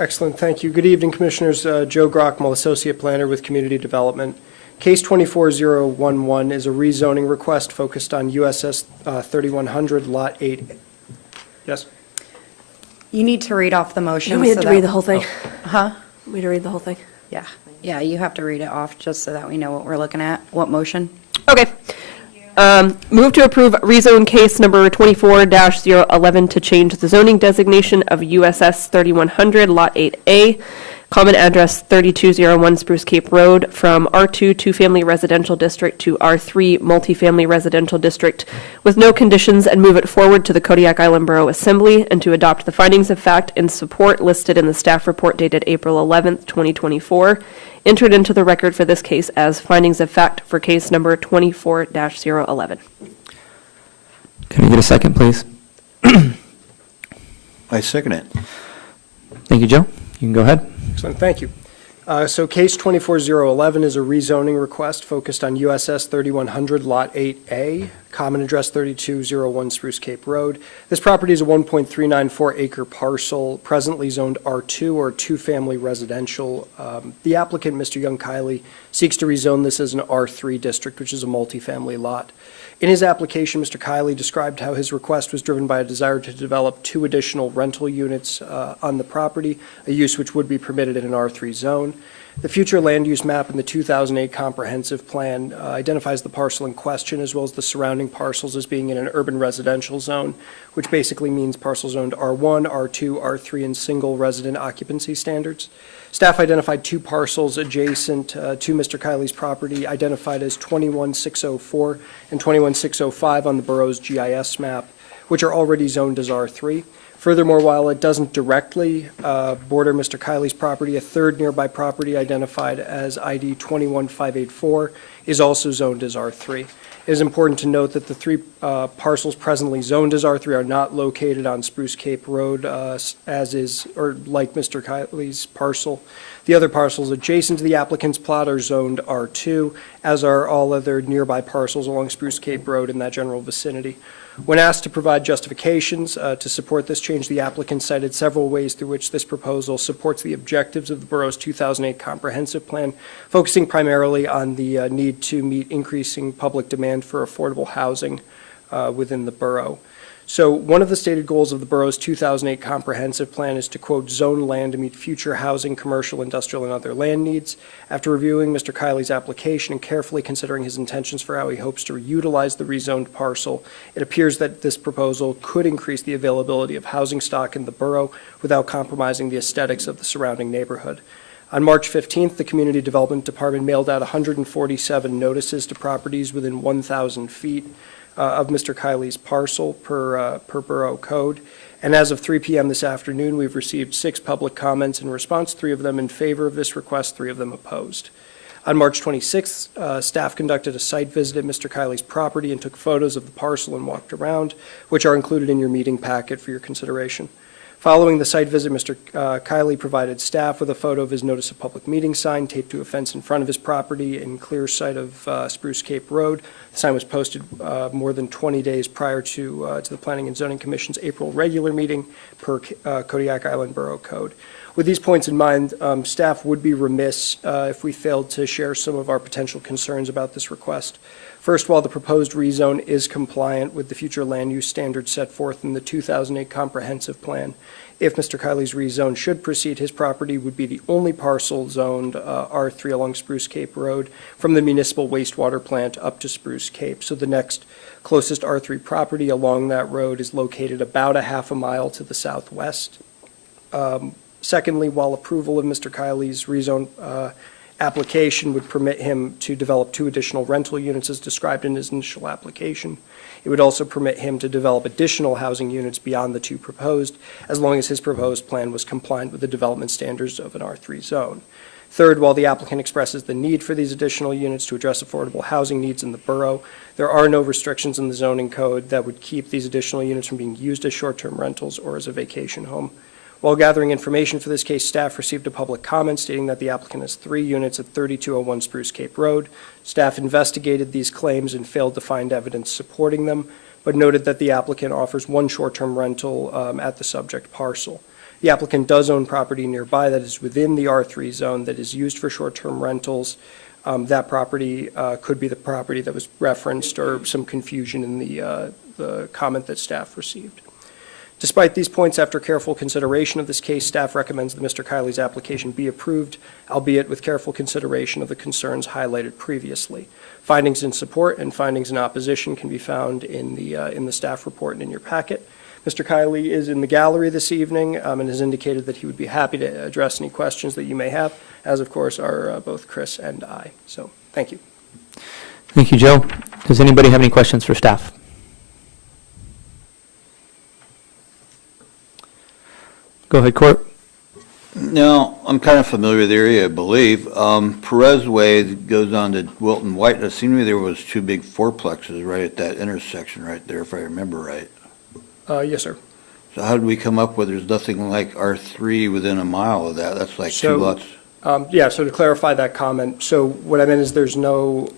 Excellent, thank you. Good evening, Commissioners. Joe Grockmull, Associate Planner with Community Development. Case 24011 is a rezoning request focused on USS 3100, Lot 8. Yes? You need to read off the motion. Do we have so to that- read the whole thing? Huh? We to read the whole thing? Yeah. Yeah, you have to read it off just so that we know what we're looking at. What motion? Okay. Move to approve rezone case number 24-011 to change the zoning designation of USS 3100, Lot 8A, common address 3201 Spruce Cape Road, from R2 two-family residential district to R3 multifamily residential district with no conditions, and move it forward to the Kodiak Island Borough Assembly, and to adopt the findings of fact and support listed in the staff report dated April 11th, 2024, entered into the record for this case as findings of fact for case number 24-011. Can I get a second, please? I second it. Thank you, Joe. You can go ahead. Excellent, thank you. So case 24011 is a rezoning request focused on USS 3100, Lot 8A, common address 3201 Spruce Cape Road. This property is a 1.394 acre parcel, presently zoned R2 or two-family residential. The applicant, Mr. Young Kylie, seeks to rezone this as an R3 district, which is a multifamily lot. In his application, Mr. Kylie described how his request was driven by a desire to develop 2 additional rental units on the property, a use which would be permitted in an R3 zone. The future land use map in the 2008 comprehensive plan identifies the parcel in question as well as the surrounding parcels as being in an urban residential zone, which basically means parcels zoned R1, R2, R3, and single resident occupancy standards. Staff identified 2 parcels adjacent to Mr. Kiley's property, identified as 21604 and 21605 on the borough's GIS map, which are already zoned as R3. Furthermore, while it doesn't directly border Mr. Kiley's property, a third nearby property identified as ID 21584 is also zoned as R3. It is important to note that the 3 parcels presently zoned as R3 are not located on Spruce Cape Road as is, or like Mr. Kiley's parcel. The other parcels adjacent to the applicant's plot are zoned R2, as are all other nearby parcels along Spruce Cape Road in that general vicinity. When asked to provide justifications to support this change, the applicant cited several ways through which this proposal supports the objectives of the borough's 2008 comprehensive plan, focusing primarily on the need to meet increasing public demand for affordable housing within the borough. So one of the stated goals of the borough's 2008 comprehensive plan is to, quote, zone land to meet future housing, commercial, industrial, and other land needs. After reviewing Mr. Kiley's application and carefully considering his intentions for how he hopes to utilize the rezoned parcel, it appears that this proposal could increase the availability of housing stock in the borough without compromising the aesthetics of the surrounding neighborhood. On March 15th, the Community Development Department mailed out 147 notices to properties within 1,000 feet of Mr. Kiley's parcel per borough code. And as of 3 p.m. this afternoon, we've received 6 public comments in response, 3 of them in favor of this request, 3 of them opposed. On March 26th, staff conducted a site visit at Mr. Kiley's property and took photos of the parcel and walked around, which are included in your meeting packet for your consideration. Following the site visit, Mr. Kiley provided staff with a photo of his notice of public meeting sign taped to a fence in front of his property in clear sight of Spruce Cape Road. The sign was posted more than 20 days prior to the Planning and Zoning Commission's April regular meeting per Kodiak Island Borough Code. With these points in mind, staff would be remiss if we failed to share some of our potential concerns about this request. First, while the proposed rezone is compliant with the future land use standards set forth in the 2008 comprehensive plan, if Mr. Kiley's rezone should proceed, his property would be the only parcel zoned R3 along Spruce Cape Road from the municipal wastewater plant up to Spruce Cape. So the next closest R3 property along that road is located about a half a mile to the southwest. Secondly, while approval of Mr. Kiley's rezone application would permit him to develop 2 additional rental units as described in his initial application, it would also permit him to develop additional housing units beyond the 2 proposed, as long as his proposed plan was compliant with the development standards of an R3 zone. Third, while the applicant expresses the need for these additional units to address affordable housing needs in the borough, there are no restrictions in the zoning code that would keep these additional units from being used as short-term rentals or as a vacation home. While gathering information for this case, staff received a public comment stating that the applicant has 3 units at 3201 Spruce Cape Road. Staff investigated these claims and failed to find evidence supporting them, but noted that the applicant offers 1 short-term rental at the subject parcel. The applicant does own property nearby that is within the R3 zone that is used for short-term rentals. That property could be the property that was referenced or some confusion in the comment that staff received. Despite these points, after careful consideration of this case, staff recommends that Mr. Kiley's application be approved, albeit with careful consideration of the concerns highlighted previously. Findings in support and findings in opposition can be found in the staff report and in your packet. Mr. Kiley is in the gallery this evening and has indicated that he would be happy to address any questions that you may have, as of course are both Chris and I. So, thank you. Thank you, Joe. Does anybody have any questions for staff? Go ahead, Court. Now, I'm kind of familiar with the area, I believe. Perez Way goes on to Wilton White. It seemed to me there was 2 big fourplexes right at that intersection right there, if I remember right. Yes, sir. So how did we come up with there's nothing like R3 within a mile of that? That's like 2 lots. Yeah, so to clarify that comment, so what I meant is there's no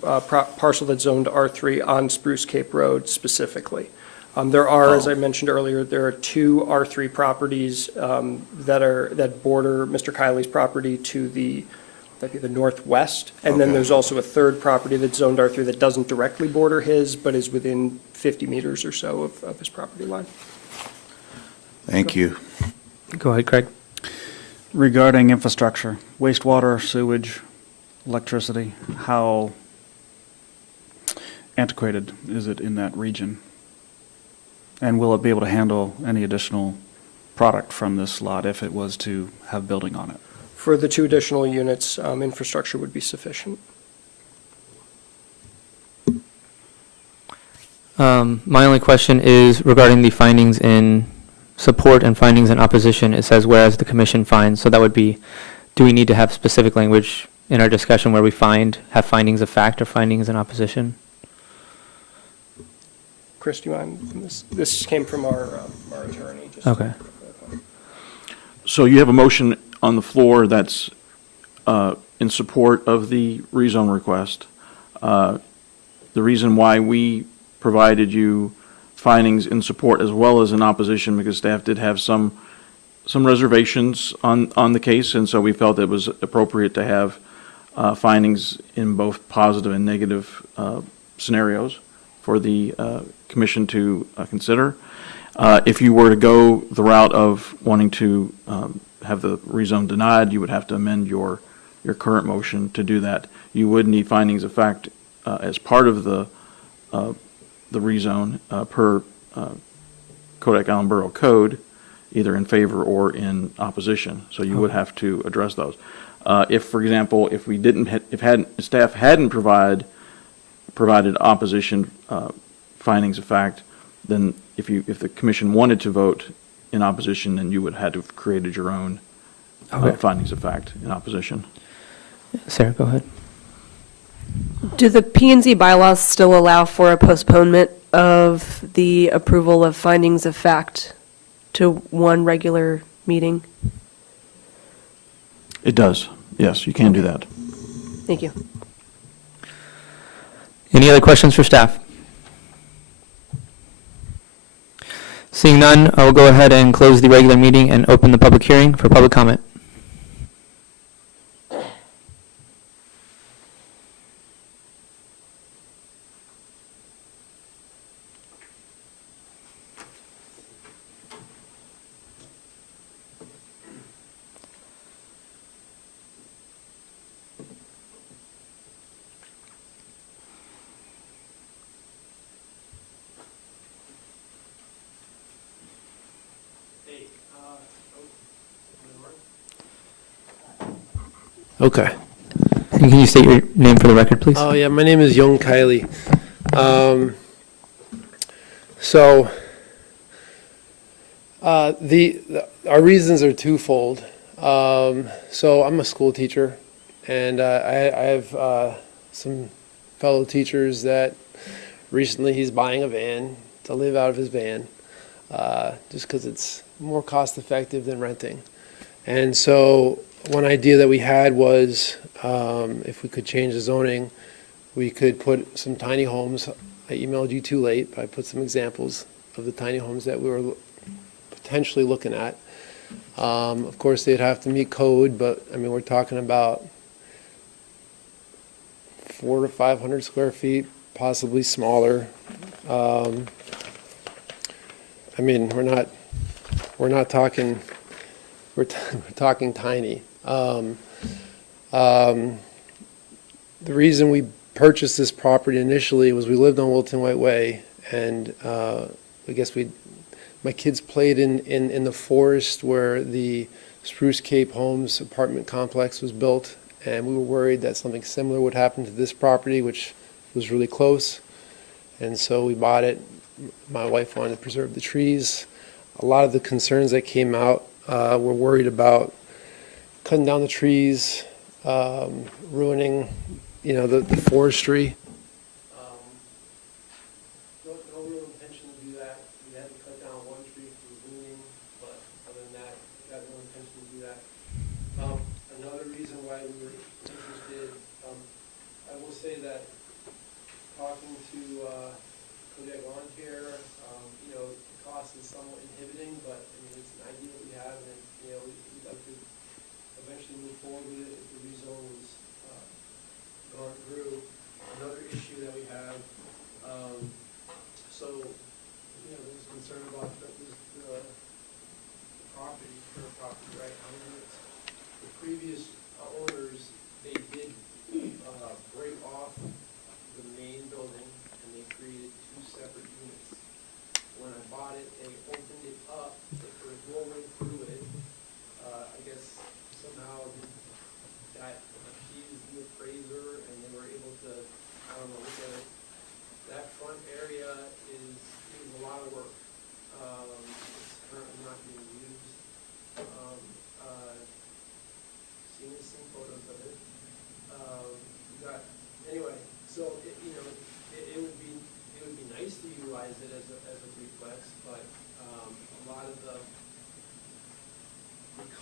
parcel that's zoned R3 on Spruce Cape Road specifically. There are, as I mentioned earlier, there are 2 R3 properties that border Mr. Kiley's property to the northwest, and then there's also a third property that's zoned R3 that doesn't directly border his, but is within 50 meters or so of his property line. Thank you. Go ahead, Craig. Regarding infrastructure, wastewater, sewage, electricity, how antiquated is it in that region? And will it be able to handle any additional product from this lot if it was to have building on it? For the 2 additional units, infrastructure would be sufficient. My only question is regarding the findings in support and findings in opposition. It says whereas the commission finds, so that would be, do we need to have specific language in our discussion where we have findings of fact or findings in opposition? Chris, do you mind? This came from our attorney. Just Okay. So you have a motion on the floor that's in support of the rezone request. The reason why we provided you findings in support as well as in opposition, because staff did have some reservations on the case, and so we felt it was appropriate to have findings in both positive and negative scenarios for the commission to consider. If you were to go the route of wanting to have the rezone denied, you would have to amend your current motion to do that. You would need findings of fact as part of the rezone per Kodiak Island Borough Code, either in favor or in opposition. So you would have to address those. If, for example, if staff hadn't provided opposition findings of fact, then if the commission wanted to vote in opposition, then you would have to have created your own findings of fact in opposition. Sarah, go ahead. Do the P and Z bylaws still allow for a postponement of the approval of findings of fact to one regular meeting? It does. Yes, you can do that. Thank you. Any other questions for staff? Seeing none, I will go ahead and close the regular meeting and open the public hearing for public comment. Okay. And can you state your name for the record, please? Oh, yeah, my name is Young Kylie. Our reasons are twofold. So I'm a school teacher, and I have some fellow teachers that recently he's buying a van to live out of his van, just because it's more cost effective than renting. And so one idea that we had was if we could change the zoning, we could put some tiny homes. I emailed you too late, but I put some examples of the tiny homes that we were potentially looking at. Of course, they'd have to meet code, but I mean, we're talking about 400 to 500 square feet, possibly smaller. I mean, we're not talking. We're talking tiny. The reason we purchased this property initially was we lived on Wilton White Way, and I guess my kids played in the forest where the Spruce Cape Homes apartment complex was built, and we were worried that something similar would happen to this property, which was really close. And so we bought it. My wife wanted to preserve the trees. A lot of the concerns that came out were worried about cutting down the trees, ruining, the forestry. No real intention to do that. We had to cut down one tree for leaning, but other than that, we had no intention to do that. Another reason why we were interested, I will say that talking to Kodiak Lawn Care, the cost is somewhat inhibiting, but I mean, it's an idea that we have, and we'd like to eventually move forward with it if the rezone was gone through. Another issue that we have, there's concern about the property, current property, right? How many units?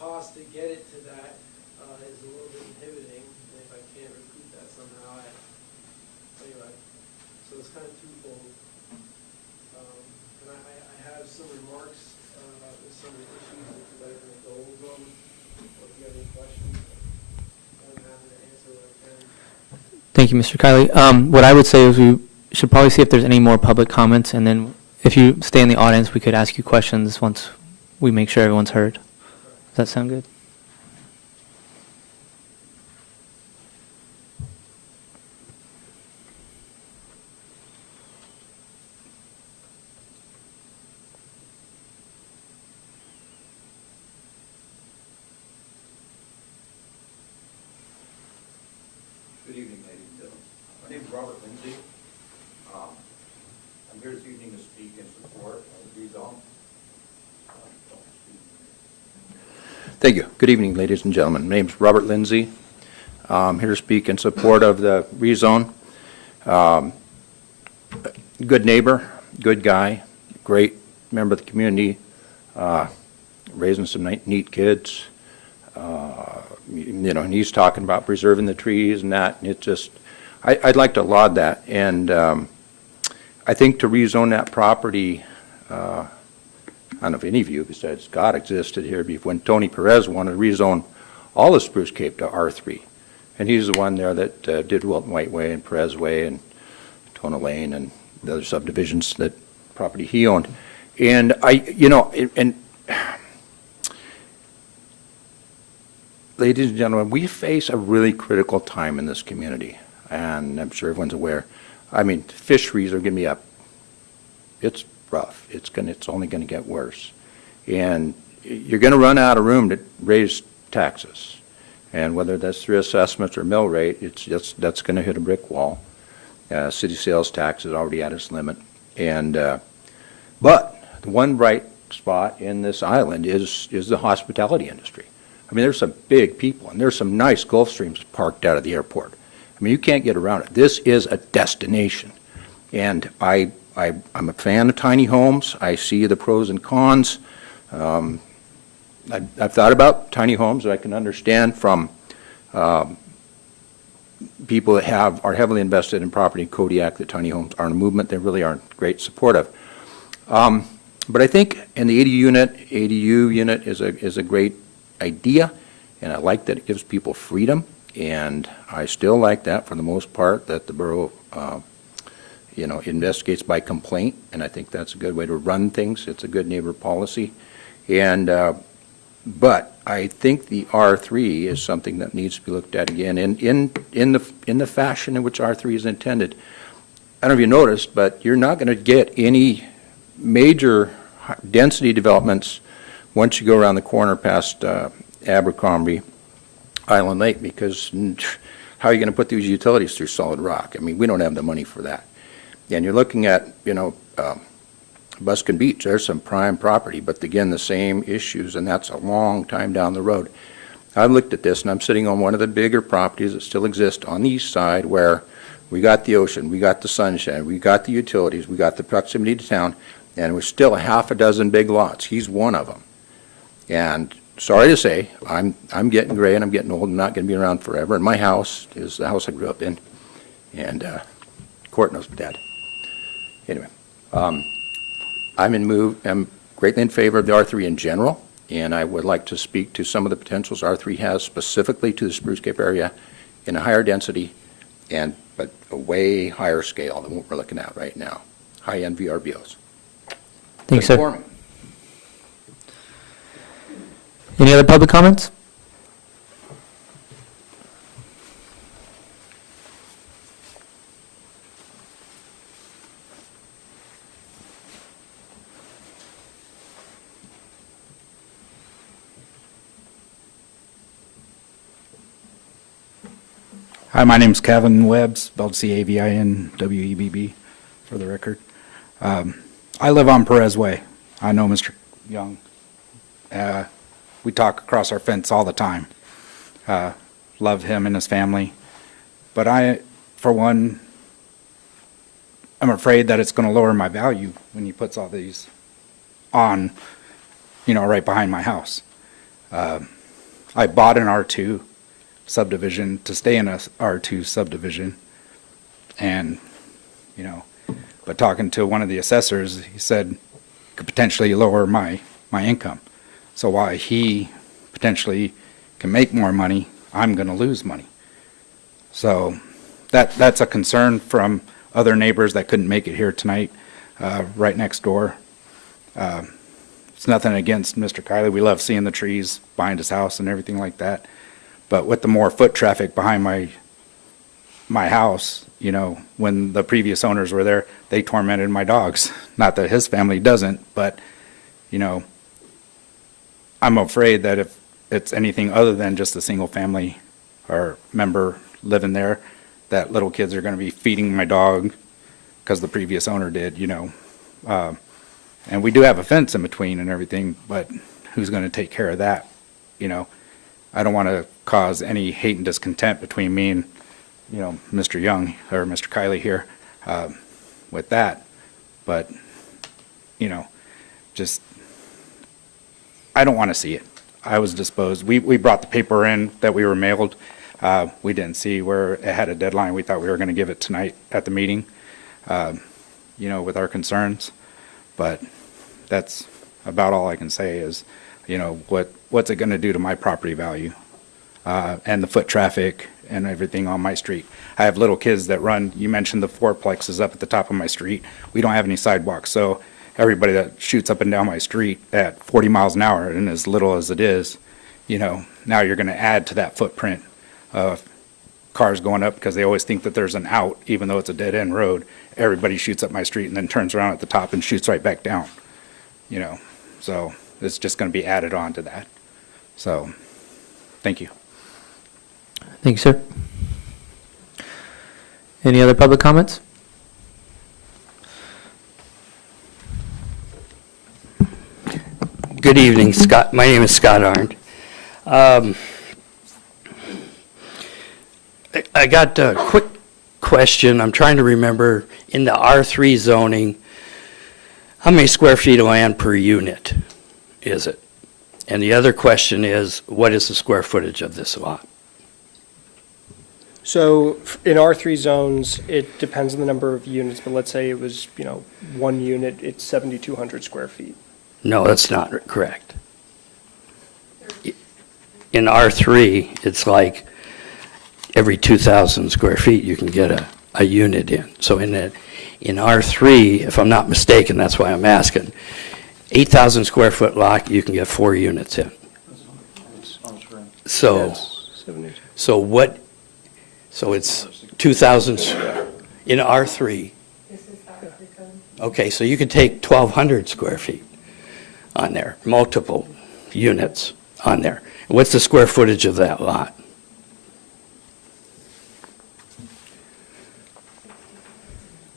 cost to get it to that is a little bit inhibiting, and if I can't recoup that somehow, anyway, so it's kind of twofold. And I have some remarks with some of the issues that you'd like me to go over them, or if you have any questions, I'm happy to answer what I can. Thank you, Mr. Kiley. What I would say is we should probably see if there's any more public comments, and then if you stay in the audience, we could ask you questions once we make sure everyone's heard. Does that sound good? Good evening, ladies and gentlemen. My name is Robert Lindsay. I'm here this evening to speak in support of the rezone. Thank you. Good evening, ladies and gentlemen. My name is Robert Lindsay. I'm here to speak in support of the rezone. Good neighbor, good guy, great member of the community, raising some neat kids. You know, and he's talking about preserving the trees and that, and it just, I'd like to laud that. And I think to rezone that property, I don't know if any of you besides Scott existed here when Tony Perez wanted to rezone all of Spruce Cape to R3. And he's the one there that did Wilton White Way and Perez Way and Tona Lane and the other subdivisions, that property he owned. And ladies and gentlemen, we face a really critical time in this community, and I'm sure everyone's aware. I mean, fisheries are going to be up. It's rough. It's only going to get worse, and you're going to run out of room to raise taxes, and whether that's through assessments or mill rate, that's going to hit a brick wall. City sales tax is already at its limit, and but the one bright spot in this island is the hospitality industry. I mean, there's some big people, and there's some nice Gulfstreams parked out of the airport. I mean, you can't get around it. This is a destination. And I'm a fan of tiny homes. I see the pros and cons. I've thought about tiny homes that I can understand from people that are heavily invested in property in Kodiak, that tiny homes aren't a movement. They really aren't great supportive. But I think in the ADU unit is a great idea, and I like that it gives people freedom, and I still like that for the most part, that the borough investigates by complaint, and I think that's a good way to run things. It's a good neighbor policy. And but I think the R3 is something that needs to be looked at again in the fashion in which R3 is intended. I don't know if you noticed, but you're not going to get any major density developments once you go around the corner past Abercrombie Island Lake, because how are you going to put these utilities through solid rock? I mean, we don't have the money for that. And you're looking at, Buskin Beach, there's some prime property, but again, the same issues, and that's a long time down the road. I've looked at this, and I'm sitting on one of the bigger properties that still exist on the east side, where we got the ocean, we got the sunshine, we got the utilities, we got the proximity to town, and we're still a half a dozen big lots. He's one of them. And sorry to say, I'm getting gray and I'm getting old. I'm not going to be around forever. And my house is the house I grew up in. And Court knows my dad. Anyway, I'm greatly in favor of the R3 in general, and I would like to speak to some of the potentials R3 has specifically to the Spruce Cape area in a higher density, but a way higher scale than what we're looking at right now. High-end VRBOs. Thanks, sir. Any other public comments? Hi, my name's Kevin Webb, spelled Cavinwebb, for the record. I live on Perez Way. I know Mr. Young. We talk across our fence all the time. Love him and his family. But I, for one, I'm afraid that it's going to lower my value when he puts all these on, right behind my house. I bought an R2 subdivision to stay in a R2 subdivision. And, you know, but talking to one of the assessors, he said could potentially lower my income. So while he potentially can make more money, I'm going to lose money. So that's a concern from other neighbors that couldn't make it here tonight, right next door. It's nothing against Mr. Kiley. We love seeing the trees behind his house and everything like that. But with the more foot traffic behind my house, you know, when the previous owners were there, they tormented my dogs. Not that his family doesn't, but, you know, I'm afraid that if it's anything other than just a single family or member living there, that little kids are going to be feeding my dog because the previous owner did, you know. And we do have a fence in between and everything, but who's going to take care of that? You know, I don't want to cause any hate and discontent between me and, you know, Mr. Young or Mr. Kiley here with that. But, you know, just, I don't want to see it. I was disposed. We brought the paper in that we were mailed. We didn't see where it had a deadline. We thought we were going to give it tonight at the meeting, you know, with our concerns. But that's about all I can say is, you know, what's it going to do to my property value and the foot traffic and everything on my street. I have little kids that run. You mentioned the fourplexes up at the top of my street. We don't have any sidewalks, so everybody that shoots up and down my street at 40 miles an hour, and as little as it is, you know, now you're going to add to that footprint of cars going up because they always think that there's an out, even though it's a dead-end road. Everybody shoots up my street and then turns around at the top and shoots right back down, you know. So it's just going to be added on to that. So, thank you. Thank you, sir. Any other public comments? Good evening, Scott. My name is Scott Arndt. I got a quick question. I'm trying to remember, in the R3 zoning, how many square feet of land per unit is it? And the other question is, what is the square footage of this lot? So in R3 zones, it depends on the number of units, but let's say it was, you know, one unit, it's 7,200 square feet. No, that's not correct. In R3, it's like every 2,000 square feet, you can get a unit in. So in R3, if I'm not mistaken, that's why I'm asking, 8,000 square foot lot, you can get 4 units in. So, so it's 2,000 in R3. Okay, so you could take 1,200 square feet on there, multiple units on there. What's the square footage of that lot?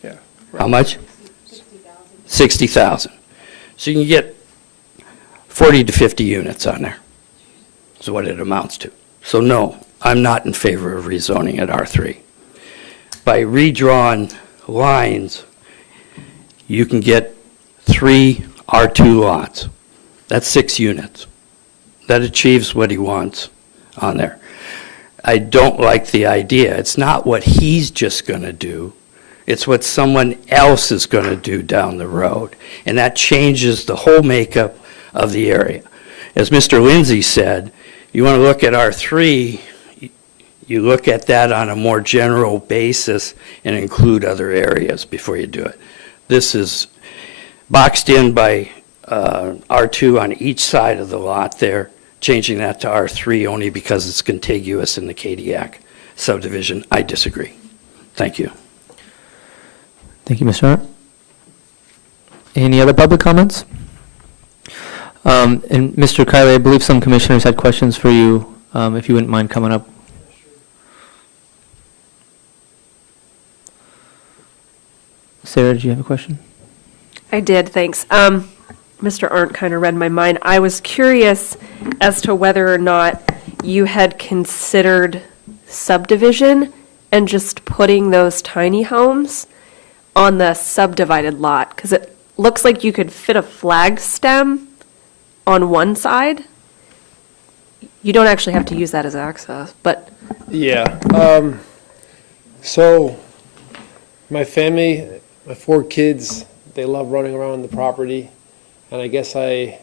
Yeah. How much? 60,000. So you can get 40 to 50 units on there, is what it amounts to. So no, I'm not in favor of rezoning at R3. By redrawn lines, you can get 3 R2 lots. That's 6 units. That achieves what he wants on there. I don't like the idea. It's not what he's just going to do. It's what someone else is going to do down the road. And that changes the whole makeup of the area. As Mr. Lindsay said, you want to look at R3, you look at that on a more general basis and include other areas before you do it. This is boxed in by R2 on each side of the lot there, changing that to R3 only because it's contiguous in the Kodiak subdivision. I disagree. Thank you. Thank you, Mr. Arndt. Any other public comments? And Mr. Kiley, I believe some commissioners had questions for you, if you wouldn't mind coming up. Sarah, did you have a question? I did, thanks. Mr. Arndt kind of read my mind. I was curious as to whether or not you had considered subdivision and just putting those tiny homes on the subdivided lot, because it looks like you could fit a flag stem on one side You don't actually have to use that as access, but Yeah, so my family, my 4 kids, they love running around the property, and I guess I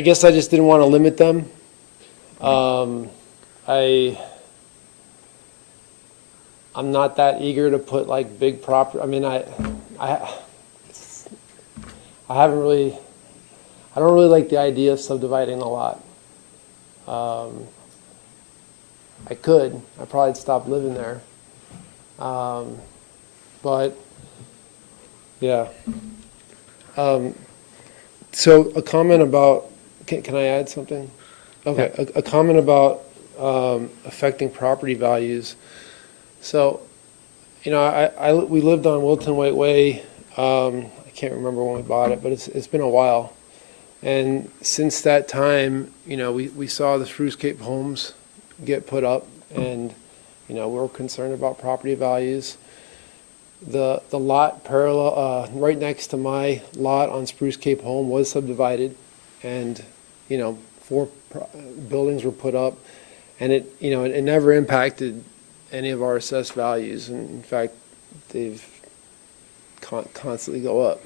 just didn't want to limit them. I'm not that eager to put like big property, I mean, I haven't really, I don't really like the idea of subdividing a lot. I could, I probably stop living there. But, yeah. So a comment about, can I add something? Okay, a comment about affecting property values. So, you know, we lived on Wilton White Way. I can't remember when we bought it, but it's been a while. And since that time, you know, we saw the Spruce Cape homes get put up, and, you know, we're concerned about property values. The lot parallel, right next to my lot on Spruce Cape Home was subdivided, and, you know, 4 buildings were put up, and it, you know, it never impacted any of our assessed values, and in fact, they've constantly go up.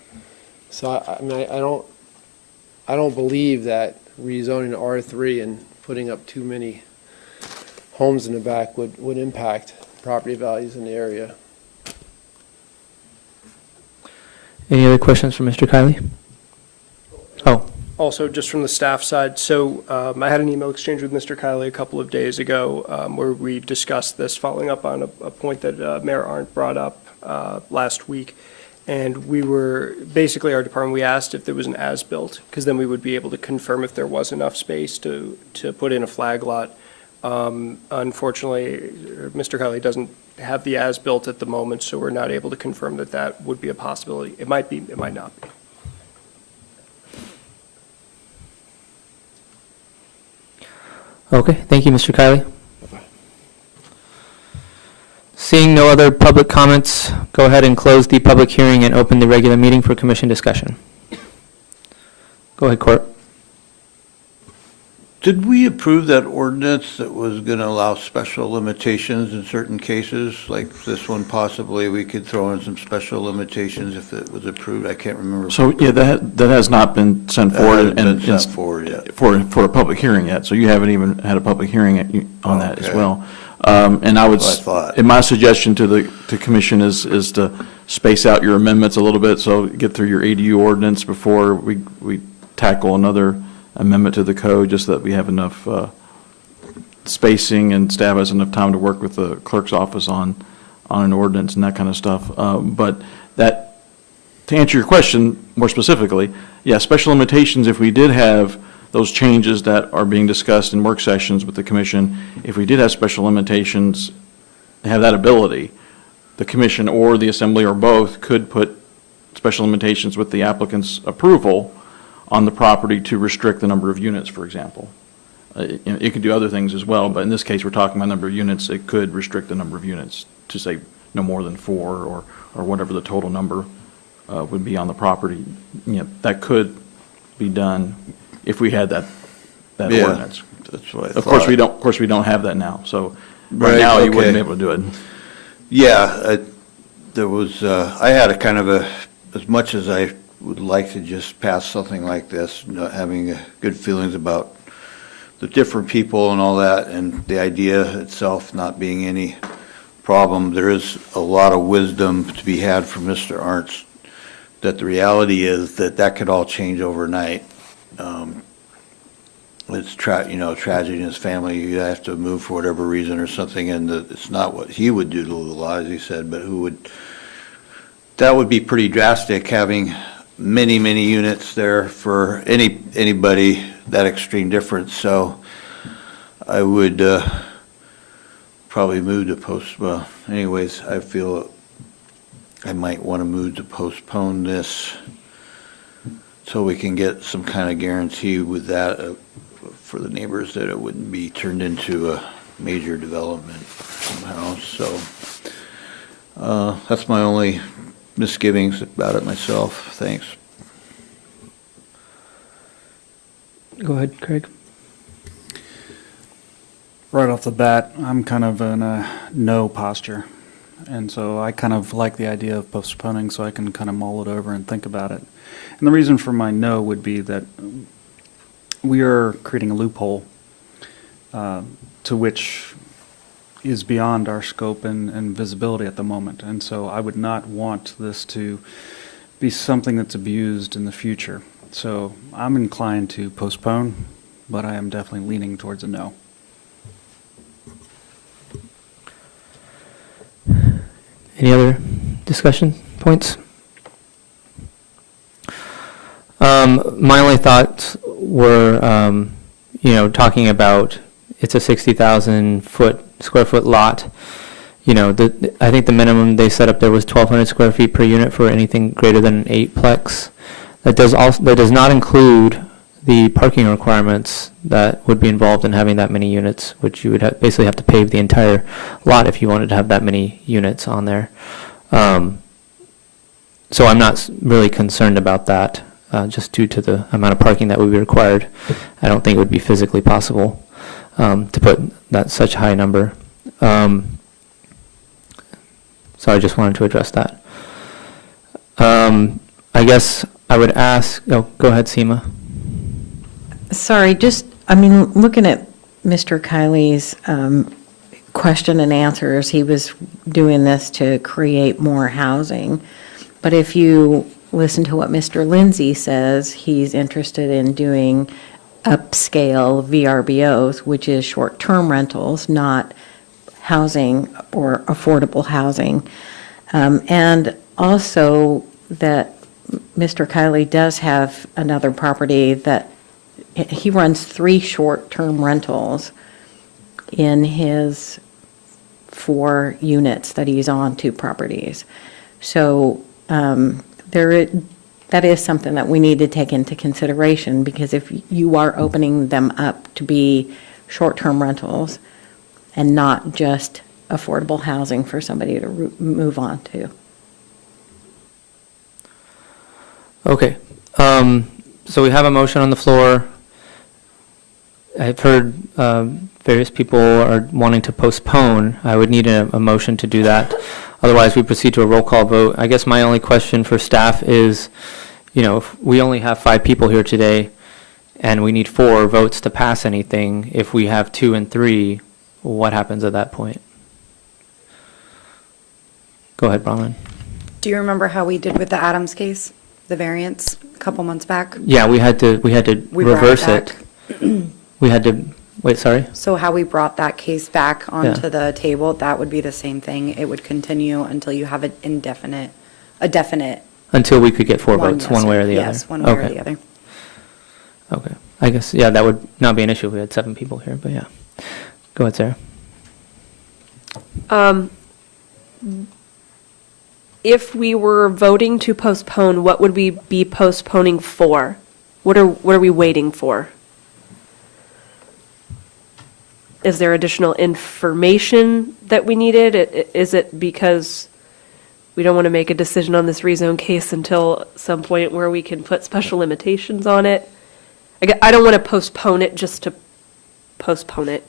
So I mean, I don't believe that rezoning to R3 and putting up too many homes in the back would impact property values in the area. Any other questions for Mr. Kiley? Oh, Also, just from the staff side, so I had an email exchange with Mr. Kiley a couple of days ago where we discussed this, following up on a point that Mayor Arndt brought up last week. And we were, basically our department, we asked if there was an as-built, because then we would be able to confirm if there was enough space to put in a flag lot. Unfortunately, Mr. Kiley doesn't have the as-built at the moment, so we're not able to confirm that that would be a possibility. It might be, it might not be. okay. Thank you, Mr. Kiley. Seeing no other public comments, go ahead and close the public hearing and open the regular meeting for commission discussion. Go ahead, Court. Did we approve that ordinance that was going to allow special limitations in certain cases? Like this one, possibly, we could throw in some special limitations if it was approved? I can't remember. So, yeah, that has not been sent That forward. hasn't been and sent forward yet. For a public hearing yet, so you haven't even had a public hearing on that as Okay. well. And I would, That's what I thought. and my suggestion to the commission is to space out your amendments a little bit, so get through your ADU ordinance before we tackle another amendment to the code, just that we have enough spacing and staff has enough time to work with the clerk's office on an ordinance and that kind of stuff. But that, to answer your question more specifically, yeah, special limitations, if we did have those changes that are being discussed in work sessions with the commission, if we did have special limitations, have that ability, the commission or the assembly or both could put special limitations with the applicant's approval on the property to restrict the number of units, for example. It could do other things as well, but in this case, we're talking about number of units. It could restrict the number of units to say no more than 4 or whatever the total number would be on the property. You know, that could be done if we had that Yeah, ordinance. That's what I thought. Of course, we don't have that now. So right Right, now, you okay. wouldn't be able to do it. Yeah, there was, I had a kind of as much as I would like to just pass something like this, not having good feelings about the different people and all that, and the idea itself not being any problem, there is a lot of wisdom to be had from Mr. Arndt, that the reality is that could all change overnight. It's tragedy in his family. You have to move for whatever reason or something, and it's not what he would do to the law, as he said, but that would be pretty drastic, having many units there for anybody, that extreme difference. So I would probably move to well, anyways, I feel I might want to move to postpone this so we can get some kind of guarantee with that for the neighbors that it wouldn't be turned into a major development somehow. So that's my only misgivings about it myself. Thanks. Go ahead, Craig. Right off the bat, I'm kind of in a no posture. And so I kind of like the idea of postponing so I can kind of mull it over and think about it. And the reason for my no would be that we are creating a loophole to which is beyond our scope and visibility at the moment. And so I would not want this to be something that's abused in the future. So I'm inclined to postpone, but I am definitely leaning towards a no. Any other discussion points? My only thoughts were, talking about it's a 60,000 square foot lot. I think the minimum they set up there was 1,200 square feet per unit for anything greater than an 8-plex. That does not include the parking requirements that would be involved in having that many units, which you would basically have to pave the entire lot if you wanted to have that many units on there. So I'm not really concerned about that, just due to the amount of parking that would be required. I don't think it would be physically possible to put that such high number. So I just wanted to address that. I guess I would ask, go ahead, Seema. Sorry, looking at Mr. Kiley's question and answers, he was doing this to create more housing. But if you listen to what Mr. Lindsay says, he's interested in doing upscale VRBOs, which is short-term rentals, not housing or affordable housing. And also that Mr. Kiley does have another property that he runs 3 short-term rentals in his 4 units that he's on 2 properties. So that is something that we need to take into consideration, because if you are opening them up to be short-term rentals and not just affordable housing for somebody to move on to. Okay. So we have a motion on the floor. I've heard various people are wanting to postpone. I would need a motion to do that. Otherwise, we proceed to a roll call vote. I guess my only question for staff is, if we only have 5 people here today and we need 4 votes to pass anything, if we have 2 and 3, what happens at that point? Go ahead, Bronwyn. Do you remember how we did with the Adams case, the variance, a couple months back? Yeah, we had to We brought it reverse it. We had to, wait, sorry? So how we brought that case back onto the table, that would be the same thing. It would continue until you have a definite. Until we could get 4 votes, one way or the other? Yes, one way or the other. Okay. I guess, yeah, that would not be an issue if we had 7 people here, but yeah. Go ahead, Sarah. If we were voting to postpone, what would we be postponing for? What are we waiting for? Is there additional information that we needed? Is it because we don't want to make a decision on this rezone case until some point where we can put special limitations on it? I don't want to postpone it just to postpone it.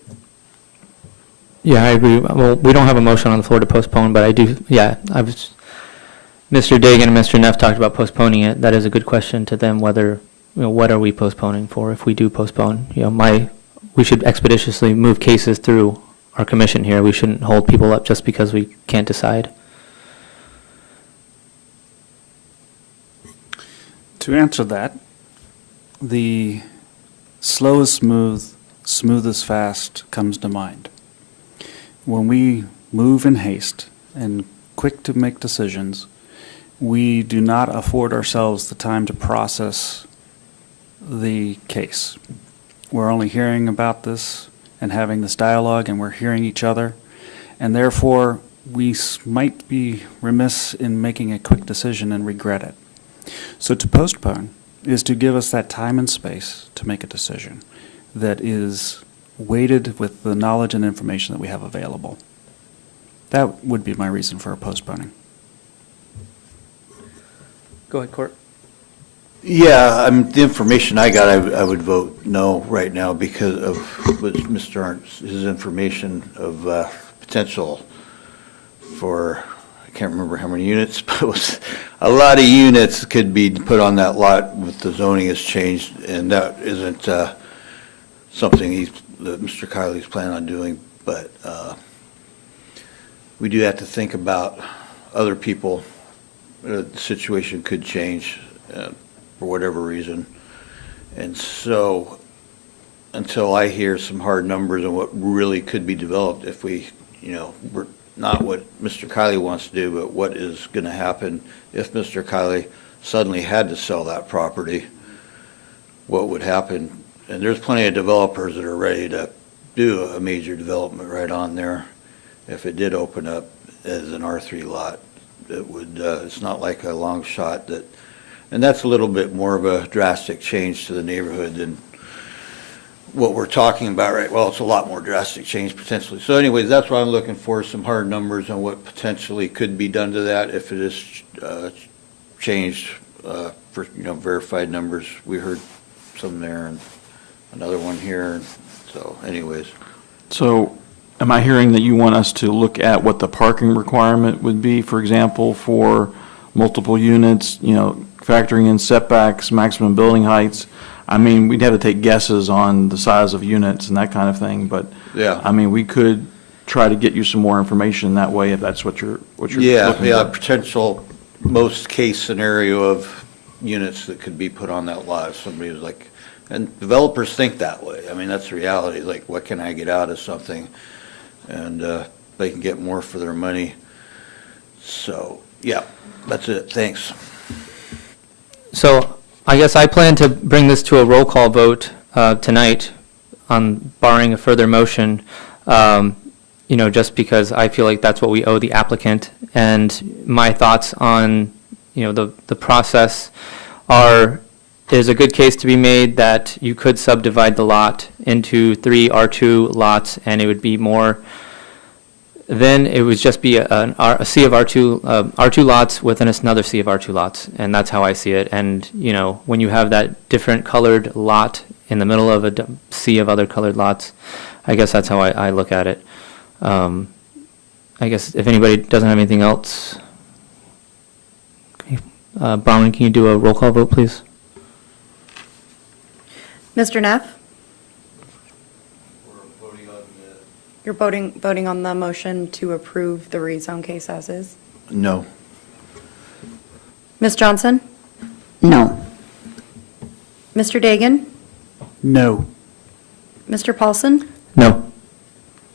Yeah, I agree. Well, we don't have a motion on the floor to postpone, but I do, yeah, Mr. Dagan and Mr. Neff talked about postponing it. That is a good question to them, whether, what are we postponing for if we do postpone? We should expeditiously move cases through our commission here. We shouldn't hold people up just because we can't decide. To answer that, the slow is smooth, smooth is fast comes to mind. When we move in haste and quick to make decisions, we do not afford ourselves the time to process the case. We're only hearing about this and having this dialogue, and we're hearing each other, and therefore we might be remiss in making a quick decision and regret it. So to postpone is to give us that time and space to make a decision that is weighted with the knowledge and information that we have available. That would be my reason for postponing. Go ahead, Court. Yeah, the information I got, I would vote no right now because of what Mr. Arndt's, his information of potential for, I can't remember how many units, but it was a lot of units could be put on that lot with the zoning has changed, and that isn't something that Mr. Kiley's planning on doing, but we do have to think about other people. The situation could change for whatever reason. And so, until I hear some hard numbers on what really could be developed, if we, we're not what Mr. Kiley wants to do, but what is going to happen if Mr. Kiley suddenly had to sell that property, what would happen? And there's plenty of developers that are ready to do a major development right on there. If it did open up as an R3 lot, it would, it's not like a long shot that, and that's a little bit more of a drastic change to the neighborhood than what we're talking about, right? Well, it's a lot more drastic change potentially. So anyways, that's what I'm looking for, some hard numbers on what potentially could be done to that if it is changed for, verified numbers. We heard some there and another one here. So anyways. So am I hearing that you want us to look at what the parking requirement would be, for example, for multiple units, factoring in setbacks, maximum building heights? I mean, we'd have to take guesses on the size of units and that kind of thing, but Yeah. I mean, we could try to get you some more information that way if that's what you're Yeah, looking yeah, for. potential most case scenario of units that could be put on that lot. If somebody was like, and developers think that way. I mean, that's the reality. Like, what can I get out of something? And they can get more for their money. So, yeah, that's it. Thanks. So I guess I plan to bring this to a roll call vote tonight on barring a further motion, just because I feel like that's what we owe the applicant. And my thoughts on, the process is a good case to be made that you could subdivide the lot into 3 R2 lots, and it would be more, then it would just be a sea of R2 lots within another sea of R2 lots, and that's how I see it. And, when you have that different colored lot in the middle of a sea of other colored lots, I guess that's how I look at it. I guess if anybody doesn't have anything else, okay. Bronwyn, can you do a roll call vote, please? Mr. Neff? You're voting on the motion to approve the rezone case as is? No. Ms. Johnson? No. Mr. Dagan? No. Mr. Paulson? No.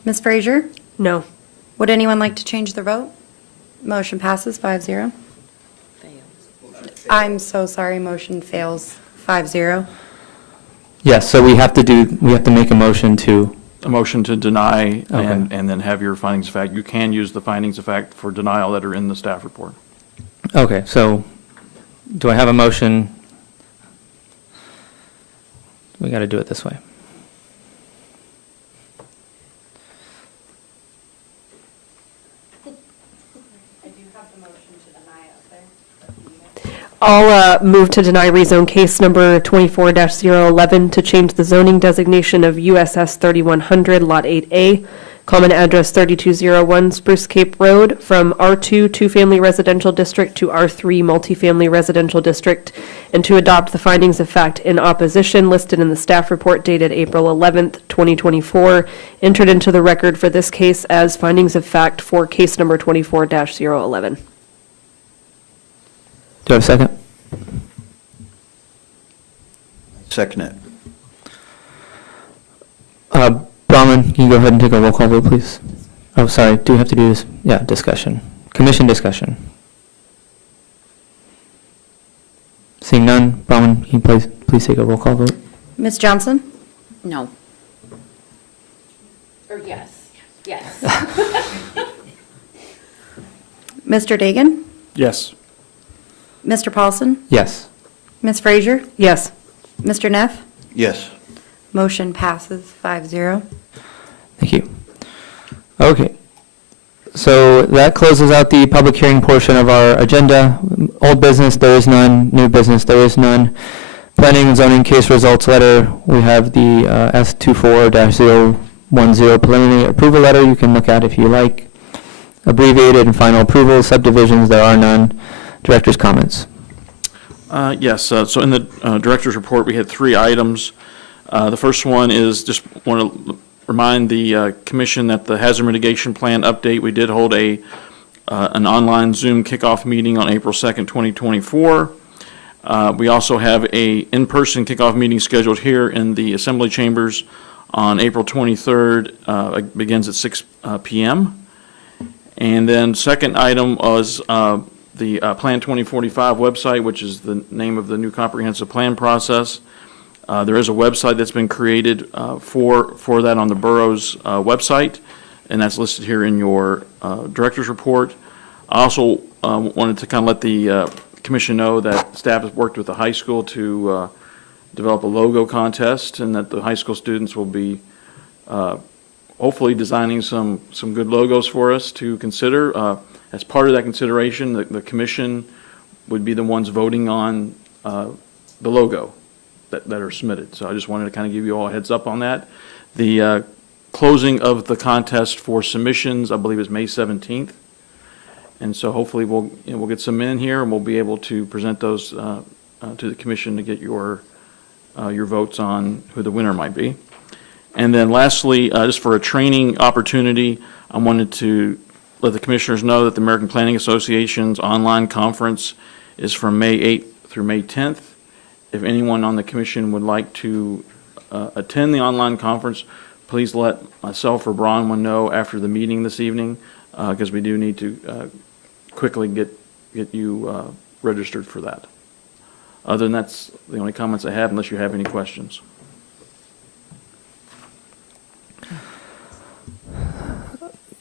Ms. Frazier? No. Would anyone like to change their vote? Motion passes 5-0. I'm so sorry, motion fails 5-0. Yes, so we have to make a motion to, A motion to deny Okay. and then have your findings of fact. You can use the findings of fact for denial that are in the staff report. okay, so do I have a motion? We got to do it this way. I do have the motion to deny up there. I'll move to deny rezone case number 24-011 to change the zoning designation of USS 3100 Lot 8A, common address 3201 Spruce Cape Road, from R2 two-family residential district to R3 multifamily residential district, and to adopt the findings of fact in opposition listed in the staff report dated April 11th, 2024, entered into the record for this case as findings of fact for case number 24-011. Do I have a second? Second it. Bronwyn, can you go ahead and take a roll call vote, please? Oh, sorry, do we have to do this? Yeah, discussion. Commission discussion. Seeing none, Bronwyn, can you please take a roll call vote? Ms. Johnson? No. Or yes, yes. Mr. Dagan? Yes. Mr. Paulson? Yes. Ms. Frazier? Yes. Mr. Neff? Yes. Motion passes 5-0. Thank you. Okay. So that closes out the public hearing portion of our agenda. Old business, there is none. New business, there is none. Planning and zoning case results letter, we have the S24-010 preliminary approval letter you can look at if you like. Abbreviated and final approval, subdivisions, there are none. Director's comments. Yes, so in the director's report, we had 3 items. The first one is just want to remind the commission that the hazard mitigation plan update, we did hold an online Zoom kickoff meeting on April 2nd, 2024. We also have a in-person kickoff meeting scheduled here in the Assembly Chambers on April 23rd. It begins at 6 p.m. And then second item was the Plan 2045 website, which is the name of the new comprehensive plan process. There is a website that's been created for that on the borough's website, and that's listed here in your director's report. I also wanted to kind of let the commission know that staff has worked with the high school to develop a logo contest, and that the high school students will be hopefully designing some good logos for us to consider. As part of that consideration, the commission would be the ones voting on the logo that are submitted. So I just wanted to kind of give you all a heads up on that. The closing of the contest for submissions, I believe, is May 17th. And so hopefully we'll get some in here, and we'll be able to present those to the commission to get your votes on who the winner might be. And then lastly, just for a training opportunity, I wanted to let the commissioners know that the American Planning Association's online conference is from May 8th through May 10th. If anyone on the commission would like to attend the online conference, please let myself or Bronwyn know after the meeting this evening, because we do need to quickly get you registered for that. Other than that's the only comments I have, unless you have any questions.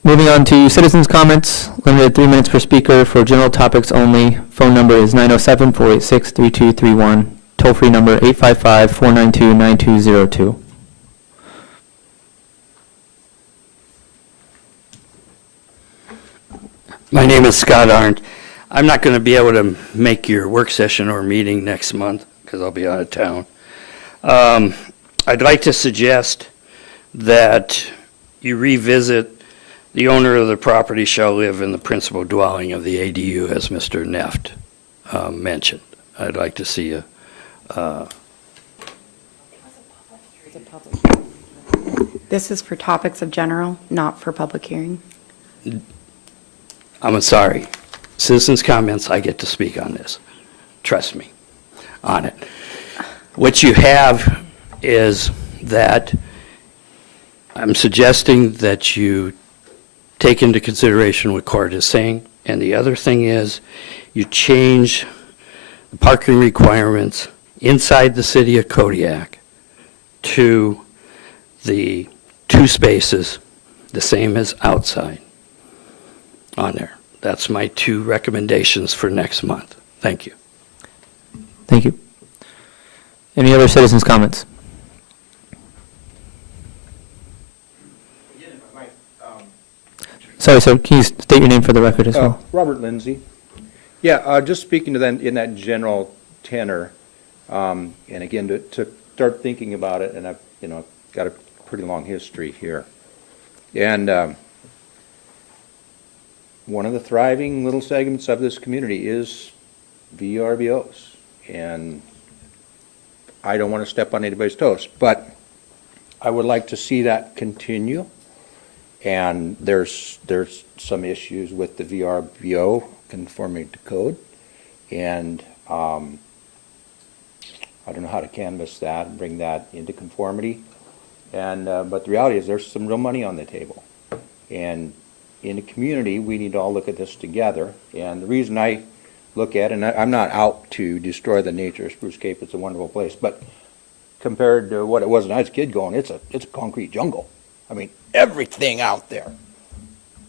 Moving on to citizens' comments, limited 3 minutes per speaker for general topics only. Phone number is 907-486-3231. Toll-free number 855-492-9202. My name is Scott Arndt. I'm not going to be able to make your work session or meeting next month because I'll be out of town. I'd like to suggest that you revisit the owner of the property shall live in the principal dwelling of the ADU, as Mr. Neft mentioned. I'd like to see This is for topics of general, not for public hearing. I'm sorry. Citizens' comments, I get to speak on this. Trust me on it. What you have is that I'm suggesting that you take into consideration what court is saying. And the other thing is you change the parking requirements inside the city of Kodiak to the 2 spaces, the same as outside on there. That's my 2 recommendations for next month. Thank you. Thank you. Any other citizens' comments? Sorry, sir, can you state your name for the record as well? Robert Lindsay. Yeah, just speaking to them in that general tenor, and again, to start thinking about it, and I've got a pretty long history here. And one of the thriving little segments of this community is VRBOs. And I don't want to step on anybody's toes, but I would like to see that continue. And there's some issues with the VRBO conforming to code. And I don't know how to canvass that and bring that into conformity. And but the reality is there's some real money on the table. And in the community, we need to all look at this together. And the reason I look at it, and I'm not out to destroy the nature of Spruce Cape, it's a wonderful place, but compared to what it was when I was a kid going, it's a concrete jungle. I mean, everything out there.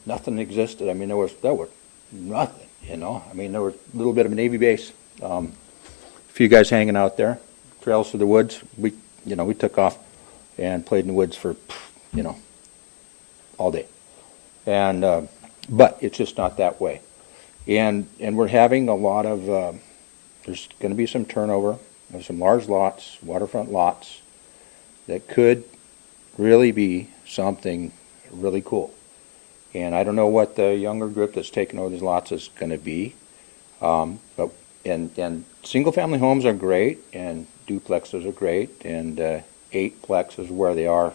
Nothing existed. I mean, there was nothing, I mean, there was a little bit of a Navy base, a few guys hanging out there, trails through the woods. We took off and played in the woods for, all day. And But it's just not that way. And we're having a lot of, there's going to be some turnover of some large lots, waterfront lots, that could really be something really cool. And I don't know what the younger group that's taking over these lots is going to be. But single-family homes are great, and duplexes are great, and 8-plex is where they are.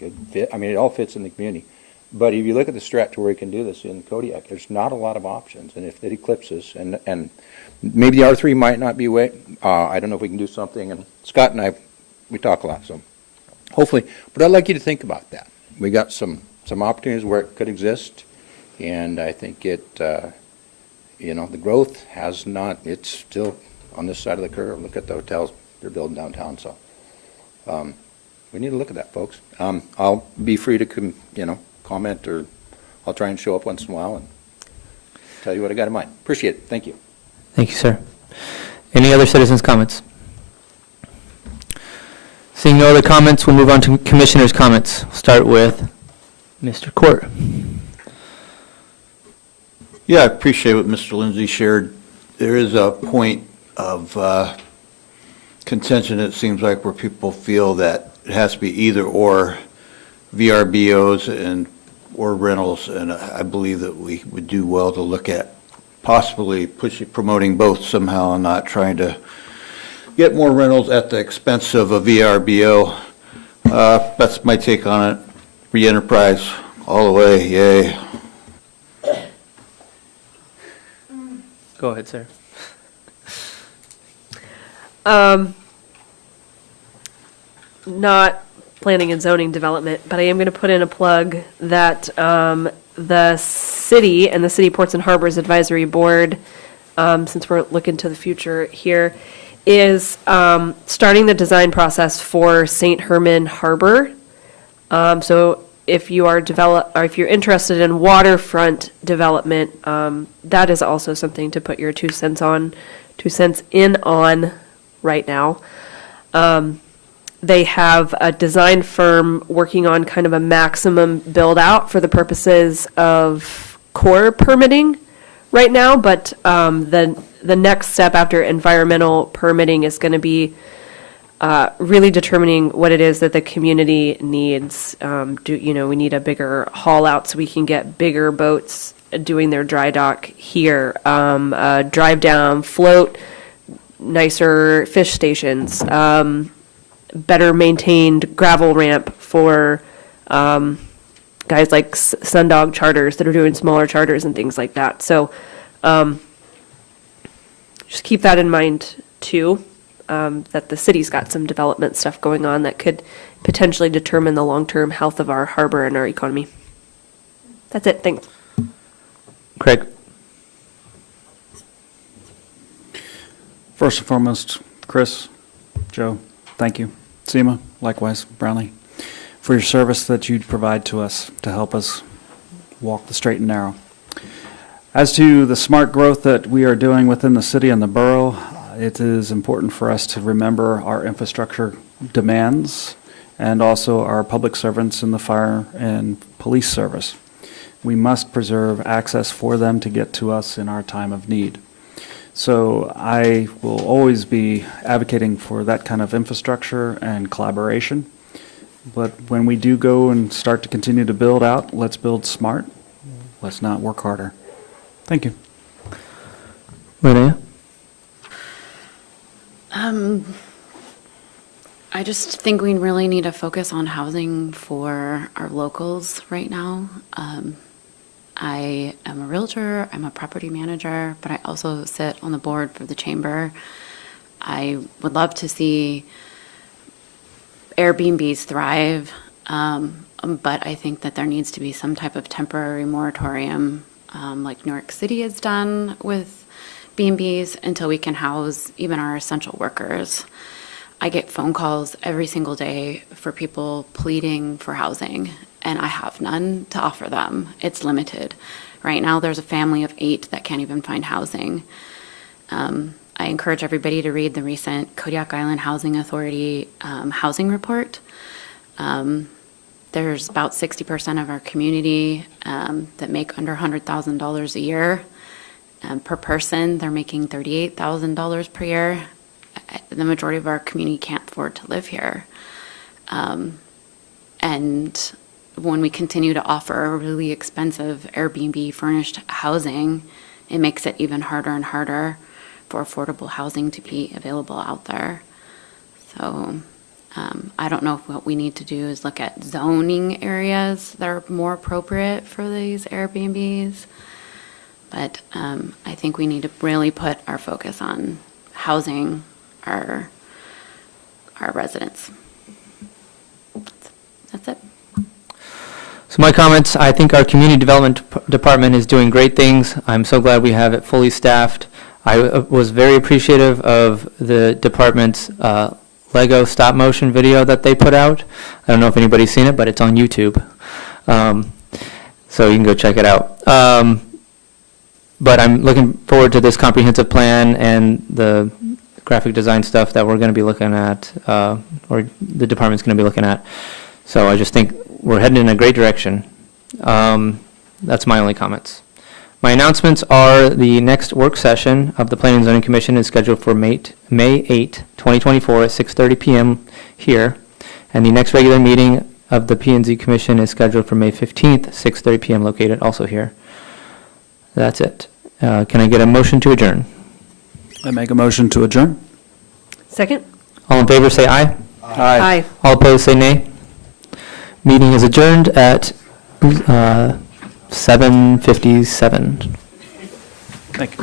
Good fit. I mean, it all fits in the community. But if you look at the stretch where we can do this in Kodiak, there's not a lot of options. And if it eclipses, and maybe the R3 might not be way, I don't know if we can do something. And Scott and I, we talk a lot, so hopefully. But I'd like you to think about that. We got some opportunities where it could exist, and I think it, the growth has not, it's still on this side of the curve. Look at the hotels they're building downtown, so we need to look at that, folks. I'll be free to, comment, or I'll try and show up once in a while and tell you what I got in mind. Appreciate it. Thank you. Thank you, sir. Any other citizens' comments? Seeing no other comments, we'll move on to commissioners' comments. We'll start with Mr. Court. Yeah, I appreciate what Mr. Lindsay shared. There is a point of contention, it seems like, where people feel that it has to be either or, VRBOs or rentals, and I believe that we would do well to look at possibly promoting both somehow, and not trying to get more rentals at the expense of a VRBO. That's my take on it. Free enterprise all the way, yay. Go ahead, sir. Not planning and zoning development, but I am going to put in a plug that the city and the City Ports and Harbors Advisory Board, since we're looking to the future here, is starting the design process for St. Herman Harbor. So if you are if you're interested in waterfront development, that is also something to put your 2 cents in on right now. They have a design firm working on kind of a maximum build out for the purposes of core permitting right now, but the next step after environmental permitting is going to be really determining what it is that the community needs. We need a bigger haul out so we can get bigger boats doing their dry dock here, drive down, float, nicer fish stations, better maintained gravel ramp for guys like Sundog Charters that are doing smaller charters and things like that. So just keep that in mind too, that the city's got some development stuff going on that could potentially determine the long-term health of our harbor and our economy. That's it. Thanks. Craig. First and foremost, Chris, Joe, thank you. Seema, likewise, Brownlee, for your service that you provide to us to help us walk the straight and narrow. As to the smart growth that we are doing within the city and the borough, it is important for us to remember our infrastructure demands and also our public servants in the fire and police service. We must preserve access for them to get to us in our time of need. So I will always be advocating for that kind of infrastructure and collaboration. But when we do go and start to continue to build out, let's build smart. Let's not work harder. Thank you. Linnea? I just think we really need to focus on housing for our locals right now. I am a realtor, I'm a property manager, but I also sit on the board for the chamber. I would love to see Airbnbs thrive, but I think that there needs to be some type of temporary moratorium, like New York City has done with B&Bs, until we can house even our essential workers. I get phone calls every single day for people pleading for housing, and I have none to offer them. It's limited. Right now, there's a family of 8 that can't even find housing. I encourage everybody to read the recent Kodiak Island Housing Authority housing report. There there's about 60% of our community that make under $100,000 a year. Per person, they're making $38,000 per year. The majority of our community can't afford to live here. And when we continue to offer really expensive Airbnb furnished housing, it makes it even harder and harder for affordable housing to be available out there. So I don't know if what we need to do is look at zoning areas that are more appropriate for these Airbnbs. But I think we need to really put our focus on housing our residents. That's it. So my comments, I think our community development department is doing great things. I'm so glad we have it fully staffed. I was very appreciative of the department's Lego stop motion video that they put out. I don't know if anybody's seen it, but it's on YouTube. So you can go check it out. But I'm looking forward to this comprehensive plan and the graphic design stuff that we're going to be looking at, or the department's going to be looking at. So I just think we're heading in a great direction. That's my only comments. My announcements are the next work session of the Planning and Zoning Commission is scheduled for May 8, 2024 at 6:30 p.m. here. And the next regular meeting of the P&Z Commission is scheduled for May 15th, 6:30 p.m. located also here. That's it. Can I get a motion to adjourn? I make a motion to adjourn. Second? All in favor, say aye. Aye. All opposed, say nay. Meeting is adjourned at 7:57. Thank you.